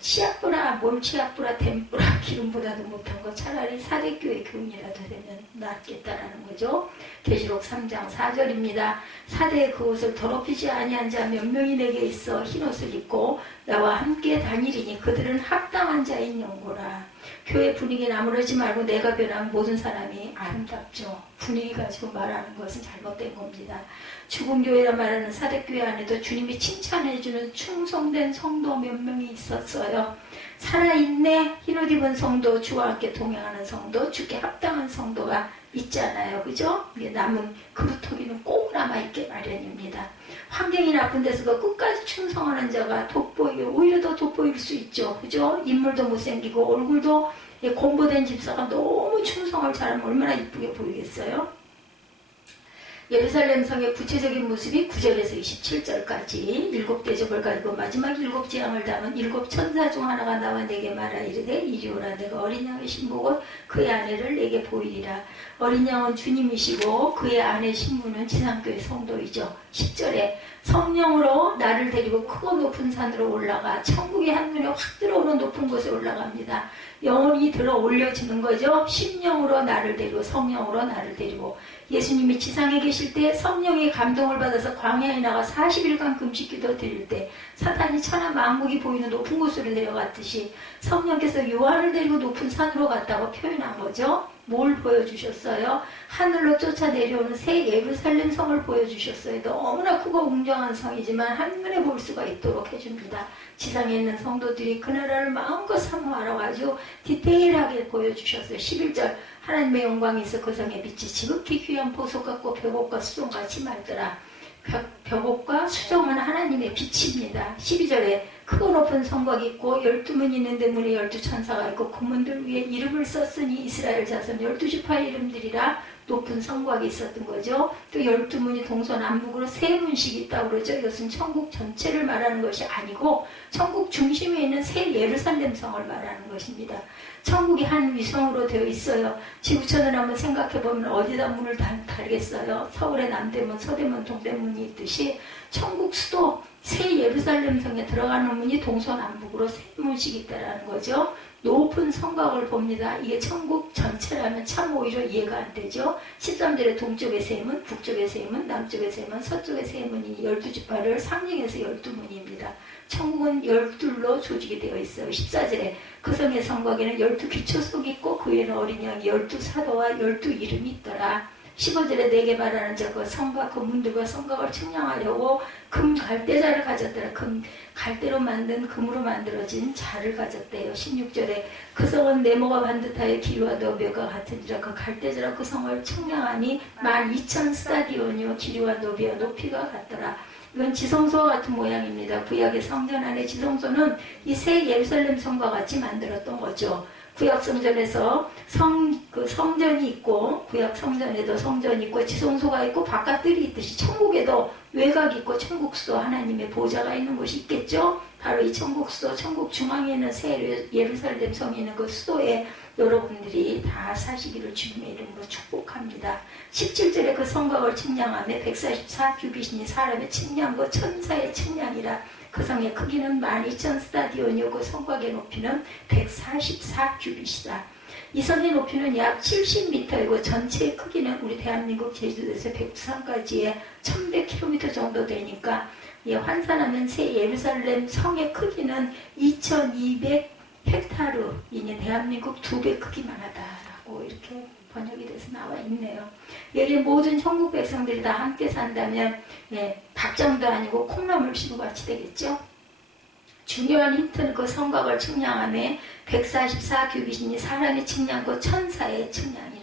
치약보라 몰치약보라 댐보라 기름보다도 못한 거 차라리 사대교회 교인이라도 되면 낫겠다라는 거죠. 계시록 3장 4절입니다. 사대의 그 옷을 더럽히지 아니한 자 몇 명이 내게 있어 흰옷을 입고 나와 함께 다니리니 그들은 합당한 자인 영고라. 교회 분위기 나무르지 말고 내가 변한 모든 사람이 아름답죠. 분위기 가지고 말하는 것은 잘못된 겁니다. 죽은 교회라 말하는 사대교회 안에도 주님이 칭찬해주는 충성된 성도 몇 명이 있었어요. 살아있네 흰옷 입은 성도, 주와 함께 동행하는 성도, 주께 합당한 성도가 있잖아요. 그죠? 남은 그루터기는 꼭 남아있게 마련입니다. 환경이 나쁜 데서도 끝까지 충성하는 자가 돋보이고 오히려 더 돋보일 수 있죠. 그죠? 인물도 못생기고 얼굴도 공부된 집사가 너무 충성을 잘하면 얼마나 이쁘게 보이겠어요? 예루살렘 성의 구체적인 모습이 9절에서 27절까지 7대접을 가지고 마지막 7재앙을 담은 7천사 중 하나가 나와 내게 말하 이르되 이리 오라. 내가 어린 양의 신복은 그의 아내를 내게 보이리라. 어린 양은 주님이시고 그의 아내 신부는 지상교회 성도이죠. 10절에 성령으로 나를 데리고 크고 높은 산으로 올라가 천국의 한눈에 확 들어오는 높은 곳에 올라갑니다. 영혼이 들어 올려지는 거죠. 심령으로 나를 데리고 성령으로 나를 데리고 예수님이 지상에 계실 때 성령의 감동을 받아서 광야에 나가 40일간 금식기도 드릴 때 사탄이 천하 만국이 보이는 높은 곳으로 내려갔듯이 성령께서 요한을 데리고 높은 산으로 갔다고 표현한 거죠. 뭘 보여주셨어요? 하늘로 쫓아 내려오는 새 예루살렘 성을 보여주셨어요. 너무나 크고 웅장한 성이지만 한눈에 볼 수가 있도록 해줍니다. 지상에 있는 성도들이 그 나라를 마음껏 사모하러 아주 디테일하게 보여주셨어요. 11절 하나님의 영광이 있어 그 성에 빛이 지극히 귀한 보석 같고 벽옥과 수정같이 맑더라. 벽옥과 수정은 하나님의 빛입니다. 12절에 크고 높은 성곽이 있고 12문이 있는데 문에 12천사가 있고 그 문들 위에 이름을 썼으니 이스라엘 자손 12지파 이름들이라 높은 성곽이 있었던 거죠. 또 12문이 동서남북으로 세 문씩이 있다고 그러죠. 이것은 천국 전체를 말하는 것이 아니고 천국 중심에 있는 새 예루살렘 성을 말하는 것입니다. 천국이 한 위성으로 되어 있어요. 지구촌을 한번 생각해보면 어디다 문을 달겠어요? 서울의 남대문, 서대문, 동대문이 있듯이 천국 수도 새 예루살렘 성에 들어가는 문이 동서남북으로 세 문씩 있다라는 거죠. 높은 성곽을 봅니다. 이게 천국 전체라면 참 오히려 이해가 안 되죠. 13절에 동쪽의 세 문, 북쪽의 세 문, 남쪽의 세 문, 서쪽의 세 문이 12지파를 상징해서 12문입니다. 천국은 12로 조직이 되어 있어요. 14절에 그 성의 성곽에는 12기초석이 있고 그 위에는 어린 양이 12사도와 12이름이 있더라. 15절에 내게 말하는 자 그 성과 그 문들과 성곽을 측량하려고 금 갈대자를 가졌더라. 금 갈대로 만든 금으로 만들어진 자를 가졌대요. 16절에 그 성은 네모가 반듯하여 길이와 너비가 같으니라. 그 갈대자라 그 성을 측량하니 12,000스타디온이요 길이와 너비와 높이가 같더라. 이건 지성소와 같은 모양입니다. 구약의 성전 안에 지성소는 이 새 예루살렘 성과 같이 만들었던 거죠. 구약 성전에서 성전이 있고 구약 성전에도 성전이 있고 지성소가 있고 바깥들이 있듯이 천국에도 외곽이 있고 천국수도 하나님의 보좌가 있는 곳이 있겠죠. 바로 이 천국 수도, 천국 중앙에 있는 새 예루살렘 성에 있는 그 수도에 여러분들이 다 사시기를 주님의 이름으로 축복합니다. 17절에 그 성곽을 측량하며 144 규빗이니 사람의 측량과 천사의 측량이라. 그 성의 크기는 12,000 스타디온이요 그 성곽의 높이는 144 규빗이다. 이 성의 높이는 약 70m이고 전체의 크기는 우리 대한민국 제주도에서 백두산까지의 1100km 정도 되니까 환산하면 새 예루살렘 성의 크기는 2200헥타르이니 대한민국 2배 크기만 하다라고 이렇게 번역이 돼서 나와 있네요. 여기 모든 천국 백성들이 다 함께 산다면 박정도 아니고 콩나물 시루같이 되겠죠. 중요한 힌트는 그 성곽을 측량하며 144 규빗이니 사람의 측량과 천사의 측량이라.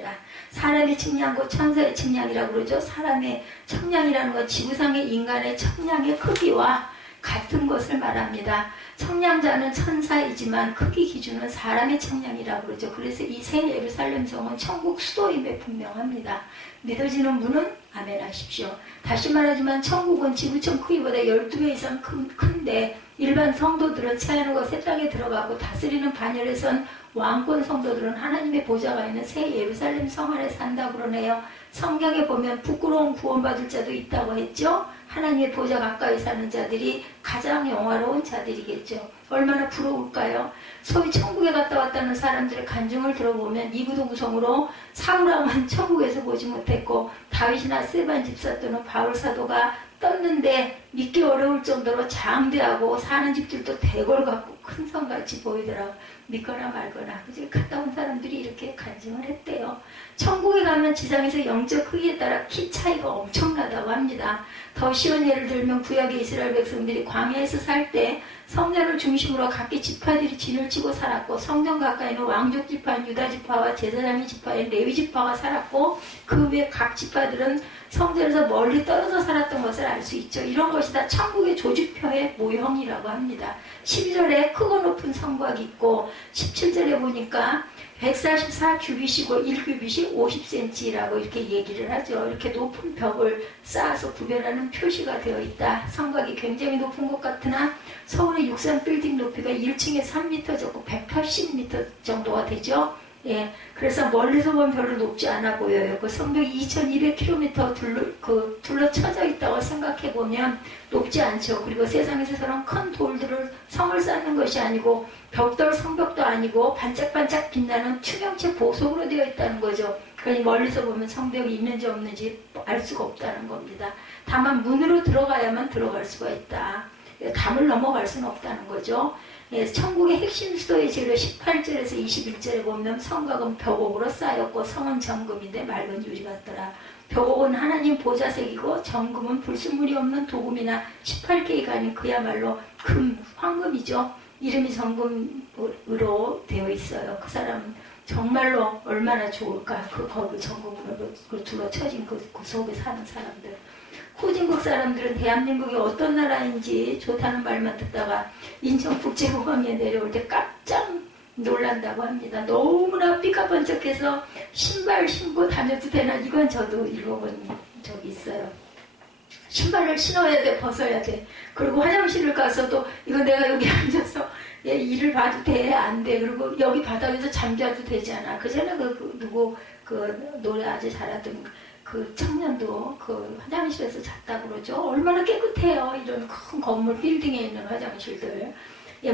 사람의 측량과 천사의 측량이라고 그러죠. 사람의 측량이라는 건 지구상의 인간의 측량의 크기와 같은 것을 말합니다. 측량자는 천사이지만 크기 기준은 사람의 측량이라고 그러죠. 그래서 이 새 예루살렘 성은 천국 수도임에 분명합니다. 믿어지는 분은 아멘 하십시오. 다시 말하지만 천국은 지구촌 크기보다 12배 이상 큰데 일반 성도들은 새하늘과 새 땅에 들어가고 다스리는 반열에선 왕권 성도들은 하나님의 보좌가 있는 새 예루살렘 성 안에 산다고 그러네요. 성경에 보면 부끄러운 구원받을 자도 있다고 했죠. 하나님의 보좌 가까이 사는 자들이 가장 영화로운 자들이겠죠. 얼마나 부러울까요? 소위 천국에 갔다 왔다는 사람들의 간증을 들어보면 이구도 구성으로 사울왕은 천국에서 보지 못했고 다윗이나 스데반 집사 또는 바울 사도가 떴는데 믿기 어려울 정도로 장대하고 사는 집들도 대궐 같고 큰 성같이 보이더라고. 믿거나 말거나. 그치? 갔다 온 사람들이 이렇게 간증을 했대요. 천국에 가면 지상에서 영적 크기에 따라 키 차이가 엄청나다고 합니다. 더 쉬운 예를 들면 구약의 이스라엘 백성들이 광야에서 살 때 성전을 중심으로 각기 지파들이 진을 치고 살았고 성전 가까이는 왕족 지파인 유다 지파와 제사장의 지파인 레위 지파가 살았고 그 외 각 지파들은 성전에서 멀리 떨어져 살았던 것을 알 수 있죠. 이런 것이 다 천국의 조직표의 모형이라고 합니다. 12절에 크고 높은 성곽이 있고 17절에 보니까 144 규빗이고 1규빗이 50cm라고 이렇게 얘기를 하죠. 이렇게 높은 벽을 쌓아서 구별하는 표시가 되어 있다. 성곽이 굉장히 높은 것 같으나 서울의 63 빌딩 높이가 1층에 3m 적고 180m 정도가 되죠. 그래서 멀리서 보면 별로 높지 않아 보여요. 그 성벽이 2200km 둘러쳐져 있다고 생각해 보면 높지 않죠. 그리고 세상에서 저런 큰 돌들을 성을 쌓는 것이 아니고 벽돌 성벽도 아니고 반짝반짝 빛나는 투명체 보석으로 되어 있다는 거죠. 그러니 멀리서 보면 성벽이 있는지 없는지 알 수가 없다는 겁니다. 다만 문으로 들어가야만 들어갈 수가 있다. 담을 넘어갈 수는 없다는 거죠. 천국의 핵심 수도의 재료 18절에서 21절에 보면 성곽은 벽옥으로 쌓였고 성은 정금인데 맑은 유리 같더라. 벽옥은 하나님 보좌색이고 정금은 불순물이 없는 도금이나 18개가 아닌 그야말로 금, 황금이죠. 이름이 정금으로 되어 있어요. 그 사람은 정말로 얼마나 좋을까. 거기 정금으로 둘러쳐진 그 속에 사는 사람들. 후진국 사람들은 대한민국이 어떤 나라인지 좋다는 말만 듣다가 인천국제공항에 내려올 때 깜짝 놀란다고 합니다. 너무나 삐까번쩍해서 신발 신고 다녀도 되나? 이건 저도 읽어본 적이 있어요. 신발을 신어야 돼, 벗어야 돼. 그리고 화장실을 가서도 이거 내가 여기 앉아서 일을 봐도 돼, 안 돼. 그리고 여기 바닥에서 잠자도 되잖아. 그전에 누구 노래 아주 잘하던 그 청년도 그 화장실에서 잤다고 그러죠. 얼마나 깨끗해요. 이런 큰 건물 빌딩에 있는 화장실들.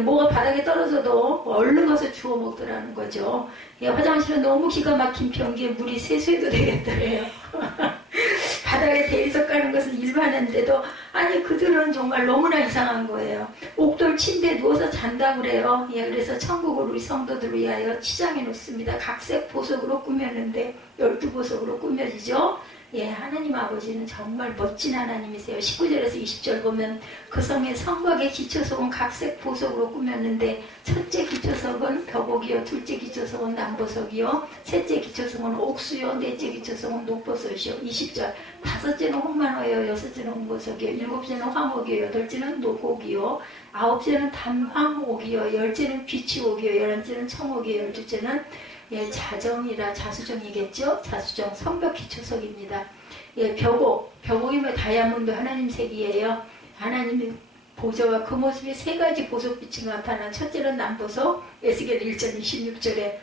뭐가 바닥에 떨어져도 얼른 가서 주워 먹더라는 거죠. 화장실은 너무 기가 막힌 변기에 물이 세수해도 되겠더래요. 바닥에 대리석 까는 것은 일반인데도 아니 그들은 정말 너무나 이상한 거예요. 옥돌 침대에 누워서 잔다고 그래요. 그래서 천국을 우리 성도들 위하여 치장해 놓습니다. 각색 보석으로 꾸몄는데 12보석으로 꾸며지죠. 하나님 아버지는 정말 멋진 하나님이세요. 19절에서 20절 보면 그 성의 성곽의 기초석은 각색 보석으로 꾸몄는데 첫째 기초석은 벽옥이요, 둘째 기초석은 남보석이요, 셋째 기초석은 옥수요, 넷째 기초석은 녹보석이요. 20절 다섯째는 홍만호요, 여섯째는 홍보석이요, 일곱째는 황옥이요, 여덟째는 녹옥이요, 아홉째는 단황옥이요, 열째는 비치옥이요, 열한째는 청옥이요, 열두째는 자정이라 자수정이겠죠? 자수정 성벽 기초석입니다. 벽옥이면 다이아몬드 하나님 색이에요. 하나님이 보좌와 그 모습이 세 가지 보석빛이 나타난 첫째는 남보석, 에스겔 1장 26절에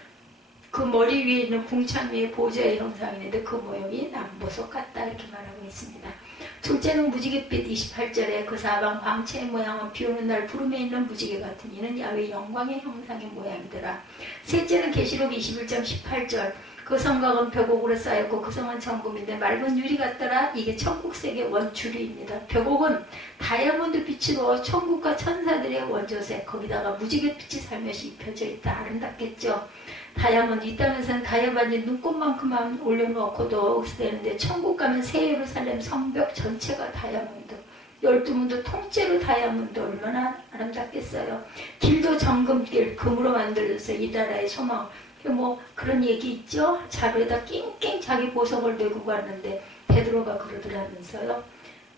그 머리 위에 있는 궁창 위에 보좌의 형상이 있는데 그 모형이 남보석 같다 이렇게 말하고 있습니다. 둘째는 무지갯빛 28절에 그 사방 광채의 모양은 비오는 날 구름에 있는 무지개 같은 이는 야훼 영광의 형상의 모양이더라. 셋째는 계시록 21장 18절 그 성곽은 벽옥으로 쌓였고 그 성은 정금인데 맑은 유리 같더라. 이게 천국색의 원주리입니다. 벽옥은 다이아몬드 빛으로 천국과 천사들의 원조색 거기다가 무지갯빛이 살며시 입혀져 있다. 아름답겠죠. 다이아몬드 이 땅에서는 다이아반지 눈꽃만큼만 올려놓고도 흡수되는데 천국 가면 새 예루살렘 성벽 전체가 다이아몬드 12문도 통째로 다이아몬드 얼마나 아름답겠어요. 길도 정금길 금으로 만들어졌어요. 이 나라의 소망 뭐 그런 얘기 있죠. 자루에다 낑낑 자기 보석을 메고 갔는데 베드로가 그러더라면서요.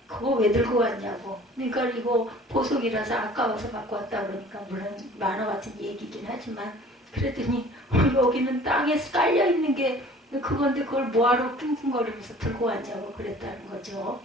그거 왜 들고 왔냐고. 그러니까 이거 보석이라서 아까워서 갖고 왔다 그러니까 물론 만화 같은 얘기긴 하지만 그랬더니 여기는 땅에 깔려있는 게 그건데 그걸 뭐하러 끙끙거리면서 들고 왔냐고 그랬다는 거죠.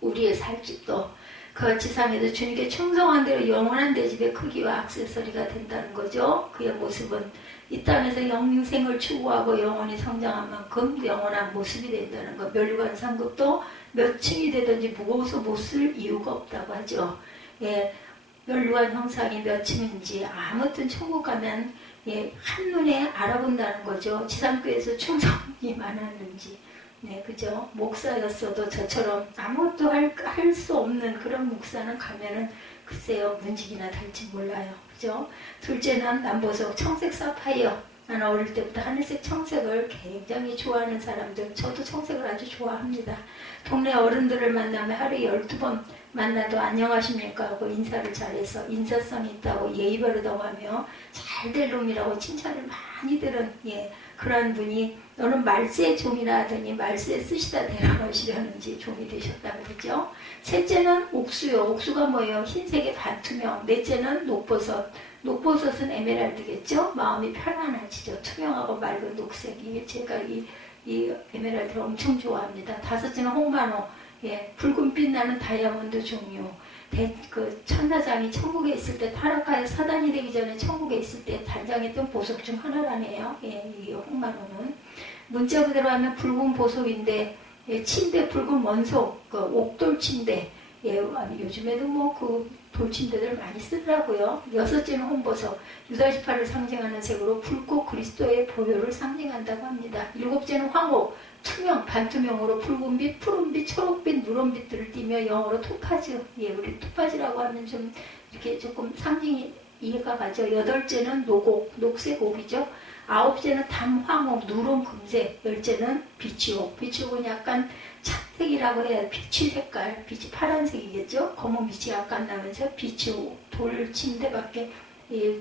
우리의 살집도 그같이 상에서 주님께 충성한 대로 영원한 내 집의 크기와 액세서리가 된다는 거죠. 그의 모습은 이 땅에서 영생을 추구하고 영원히 성장한 만큼 영원한 모습이 된다는 것. 멸류관 상급도 몇 층이 되든지 무거워서 못 쓸 이유가 없다고 하죠. 예, 멸류관 형상이 몇 층인지 아무튼 천국 가면 예, 한눈에 알아본다는 거죠. 지상교에서 충성이 많았는지. 네, 그죠. 목사였어도 저처럼 아무것도 할 수 없는 그런 목사는 가면은 글쎄요, 문직이나 될지 몰라요. 그죠? 둘째는 남보석 청색 사파이어. 나는 어릴 때부터 하늘색 청색을 굉장히 좋아하는 사람들. 저도 청색을 아주 좋아합니다. 동네 어른들을 만나면 하루에 12번 만나도 안녕하십니까 하고 인사를 잘해서 인사성이 있다고 예의 바르다고 하며 잘될 놈이라고 칭찬을 많이 들은 예, 그런 분이 너는 말세의 종이라 하더니 말세에 쓰시다 내려놓으시려는지 종이 되셨다고 그러죠. 셋째는 옥수요. 옥수가 뭐예요? 흰색의 반투명. 넷째는 녹버섯. 녹버섯은 에메랄드겠죠. 마음이 편안해지죠. 투명하고 맑은 녹색. 이게 제가 이 에메랄드를 엄청 좋아합니다. 다섯째는 홍만호. 예, 붉은빛 나는 다이아몬드 종류. 그 천사장이 천국에 있을 때 타락하여 사단이 되기 전에 천국에 있을 때 단장했던 보석 중 하나라네요. 예, 이 홍만호는 문자 그대로 하면 붉은 보석인데 예, 침대 붉은 원석, 그 옥돌 침대. 예, 요즘에도 뭐 그 돌침대들 많이 쓰더라고요. 여섯째는 홍보석, 유다 지파를 상징하는 색으로 붉고 그리스도의 보혈을 상징한다고 합니다. 일곱째는 황옥, 투명, 반투명으로 붉은빛, 푸른빛, 초록빛, 누런빛들을 띠며 영어로 토파즈. 예, 우리 토파즈라고 하면 좀 이렇게 조금 상징이 이해가 가죠. 여덟째는 노곡, 녹색옥이죠. 아홉째는 담황옥, 누런 금색. 열째는 비치옥. 비치옥은 약간 착색이라고 해야 빛이 색깔, 빛이 파란색이겠죠. 검은 빛이 약간 나면서 비치옥, 돌침대밖에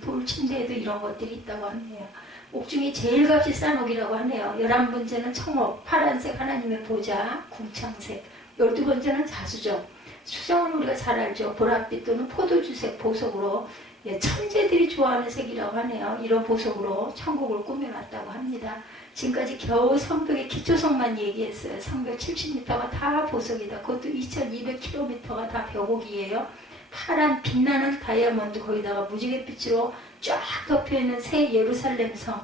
돌침대에도 이런 것들이 있다고 하네요. 옥 중에 제일 값이 싼 옥이라고 하네요. 11번째는 청옥, 파란색 하나님의 보좌, 궁창색. 12번째는 자수정. 수정은 우리가 잘 알죠. 보랏빛 또는 포도주색 보석으로 예, 천재들이 좋아하는 색이라고 하네요. 이런 보석으로 천국을 꾸며놨다고 합니다. 지금까지 겨우 성벽의 기초성만 얘기했어요. 성벽 70m가 다 보석이다. 그것도 2200km가 다 벽옥이에요. 파란 빛나는 다이아몬드 거기다가 무지갯빛으로 쫙 덮여있는 새 예루살렘 성.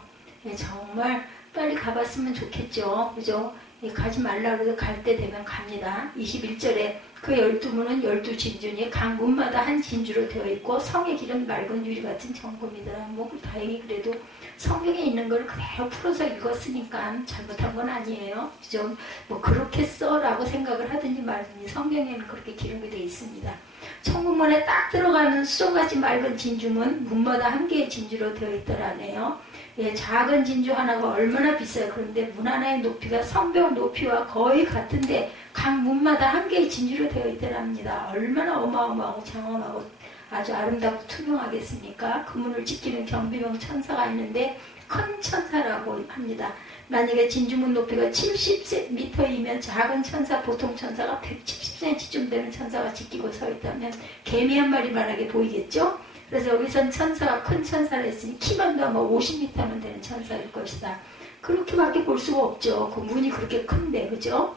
예, 정말 빨리 가봤으면 좋겠죠. 그죠? 예, 가지 말라고 해서 갈 때 되면 갑니다. 21절에 그 12문은 12진주니 각 문마다 한 진주로 되어 있고 성의 길은 맑은 유리 같은 정금이더라. 뭐 다행히 그래도 성경에 있는 걸 그대로 풀어서 읽었으니까 잘못한 건 아니에요. 그죠? 뭐 그렇게 써라고 생각을 하든지 말든지 성경에는 그렇게 기록이 되어 있습니다. 천국문에 딱 들어가는 수정같이 맑은 진주문 문마다 한 개의 진주로 되어 있더라네요. 예, 작은 진주 하나가 얼마나 비싸요. 그런데 문 하나의 높이가 성벽 높이와 거의 같은데 각 문마다 한 개의 진주로 되어 있더랍니다. 얼마나 어마어마하고 장엄하고 아주 아름답고 투명하겠습니까? 그 문을 지키는 경비병 천사가 있는데 큰 천사라고 합니다. 만약에 진주문 높이가 70m이면 작은 천사, 보통 천사가 170cm쯤 되는 천사가 지키고 서 있다면 개미 한 마리만하게 보이겠죠? 그래서 여기선 천사가 큰 천사를 했으니 키만도 아마 50m면 되는 천사일 것이다. 그렇게밖에 볼 수가 없죠. 그 문이 그렇게 큰데, 그죠?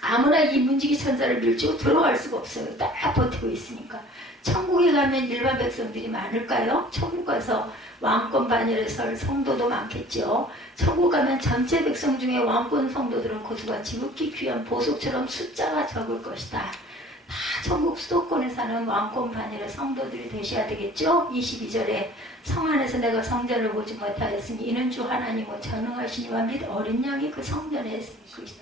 아무나 이 문지기 천사를 밀치고 들어갈 수가 없어요. 딱 버티고 있으니까. 천국에 가면 일반 백성들이 많을까요? 천국 가서 왕권 반열에 설 성도도 많겠죠. 천국 가면 전체 백성 중에 왕권 성도들은 고수가 지극히 귀한 보석처럼 숫자가 적을 것이다. 다 천국 수도권에 사는 왕권 반열의 성도들이 되셔야 되겠죠. 22절에 성 안에서 내가 성전을 보지 못하였으니 이는 주 하나님은 전능하시니와 및 어린 양이 그 성전에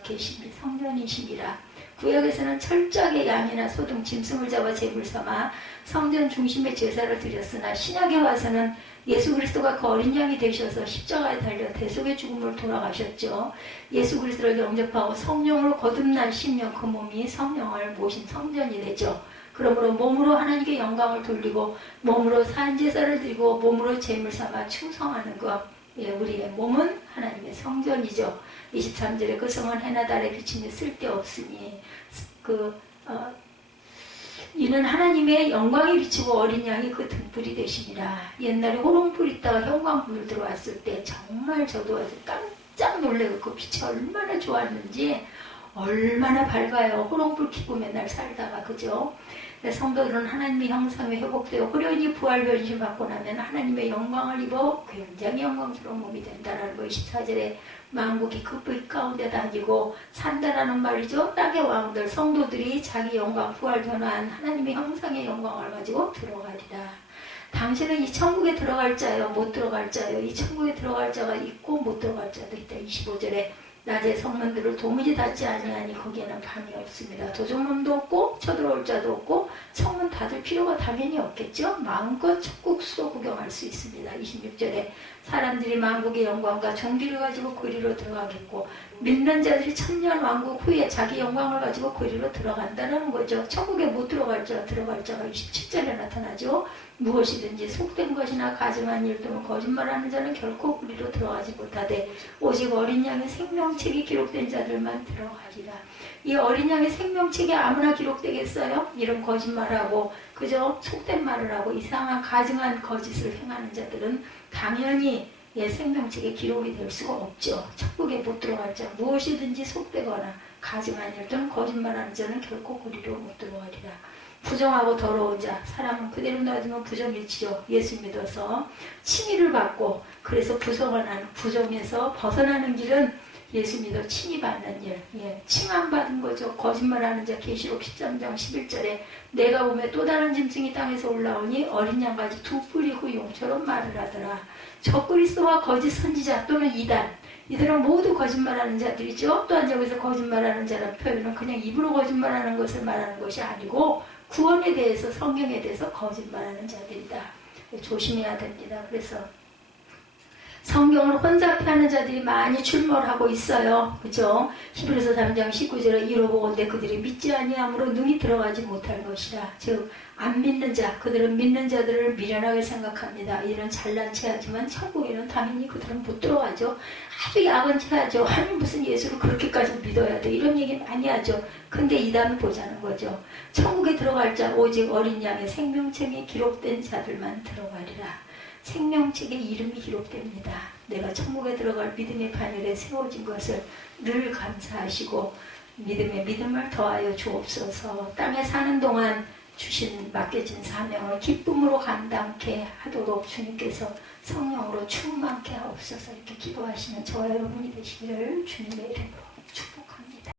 계시니 성전이시니라. 구약에서는 철저하게 양이나 소 등 짐승을 잡아 제물 삼아 성전 중심에 제사를 드렸으나 신약에 와서는 예수 그리스도가 그 어린 양이 되셔서 십자가에 달려 대속의 죽음을 돌아가셨죠. 예수 그리스도를 영접하고 성령으로 거듭난 심령 그 몸이 성령을 모신 성전이 되죠. 그러므로 몸으로 하나님께 영광을 돌리고 몸으로 산제사를 드리고 몸으로 제물 삼아 충성하는 것. 예, 우리의 몸은 하나님의 성전이죠. 23절에 그 성은 해나 달에 비치니 쓸데없으니 이는 하나님의 영광이 비치고 어린 양이 그 등불이 되시니라. 옛날에 호롱불 있다가 형광불 들어왔을 때 정말 저도 깜짝 놀래고 그 빛이 얼마나 좋았는지 얼마나 밝아요. 호롱불 켜고 맨날 살다가 그죠? 성도들은 하나님의 형상에 회복되어 호련히 부활 변신받고 나면 하나님의 영광을 입어 굉장히 영광스러운 몸이 된다라는 거. 24절에 만국이 그 빛 가운데 다니고 산다라는 말이죠. 땅의 왕들 성도들이 자기 영광 부활 변화한 하나님의 형상의 영광을 가지고 들어가리라. 당신은 이 천국에 들어갈 자요 못 들어갈 자요. 이 천국에 들어갈 자가 있고 못 들어갈 자도 있다. 25절에 낮에 성문들을 도무지 닫지 아니하니 거기에는 밤이 없습니다. 도적놈도 없고 쳐들어올 자도 없고 성문 닫을 필요가 당연히 없겠죠. 마음껏 천국 수도 구경할 수 있습니다. 26절에 사람들이 만국의 영광과 종기를 가지고 그리로 들어가겠고 믿는 자들이 천년 왕국 후에 자기 영광을 가지고 그리로 들어간다는 거죠. 천국에 못 들어갈 자 들어갈 자가 27절에 나타나죠. 무엇이든지 속된 것이나 가증한 일 또는 거짓말하는 자는 결코 그리로 들어가지 못하되 오직 어린 양의 생명책이 기록된 자들만 들어가리라. 이 어린 양의 생명책에 아무나 기록되겠어요? 이런 거짓말하고 그저 속된 말을 하고 이상한 가증한 거짓을 행하는 자들은 당연히 생명책에 기록이 될 수가 없죠. 천국에 못 들어갈 자 무엇이든지 속되거나 가증한 일 또는 거짓말하는 자는 결코 그리로 못 들어가리라. 부정하고 더러운 자, 사람은 그대로 놔두면 부정일치죠. 예수 믿어서 칭의를 받고 그래서 부정에서 벗어나는 길은 예수 믿어 칭의 받는 일, 칭함 받은 거죠. 거짓말하는 자 계시록 13장 11절에 내가 보면 또 다른 짐승이 땅에서 올라오니 어린 양같이 두 뿔이 그 용처럼 말을 하더라. 적그리스도와 거짓 선지자 또는 이단, 이들은 모두 거짓말하는 자들이죠. 또 한 점에서 거짓말하는 자라는 표현은 그냥 입으로 거짓말하는 것을 말하는 것이 아니고 구원에 대해서 성경에 대해서 거짓말하는 자들이다. 조심해야 됩니다. 그래서 성경을 혼잡해하는 자들이 많이 출몰하고 있어요. 그죠? 히브리서 3장 19절에 이로 보건대 그들이 믿지 아니함으로 눈이 들어가지 못할 것이라. 즉 안 믿는 자, 그들은 믿는 자들을 미련하게 생각합니다. 이들은 잘난 체하지만 천국에는 당연히 그들은 못 들어가죠. 아주 야간 체하죠. 아니 무슨 예수를 그렇게까지 믿어야 돼. 이런 얘기 많이 하죠. 근데 이단을 보자는 거죠. 천국에 들어갈 자 오직 어린 양의 생명책이 기록된 자들만 들어가리라. 생명책에 이름이 기록됩니다. 내가 천국에 들어갈 믿음의 반열에 세워진 것을 늘 감사하시고 믿음에 믿음을 더하여 주옵소서. 땅에 사는 동안 맡겨진 사명을 기쁨으로 감당케 하도록 주님께서 성령으로 충만케 하옵소서. 이렇게 기도하시는 저와 여러분이 되시기를 주님의 이름으로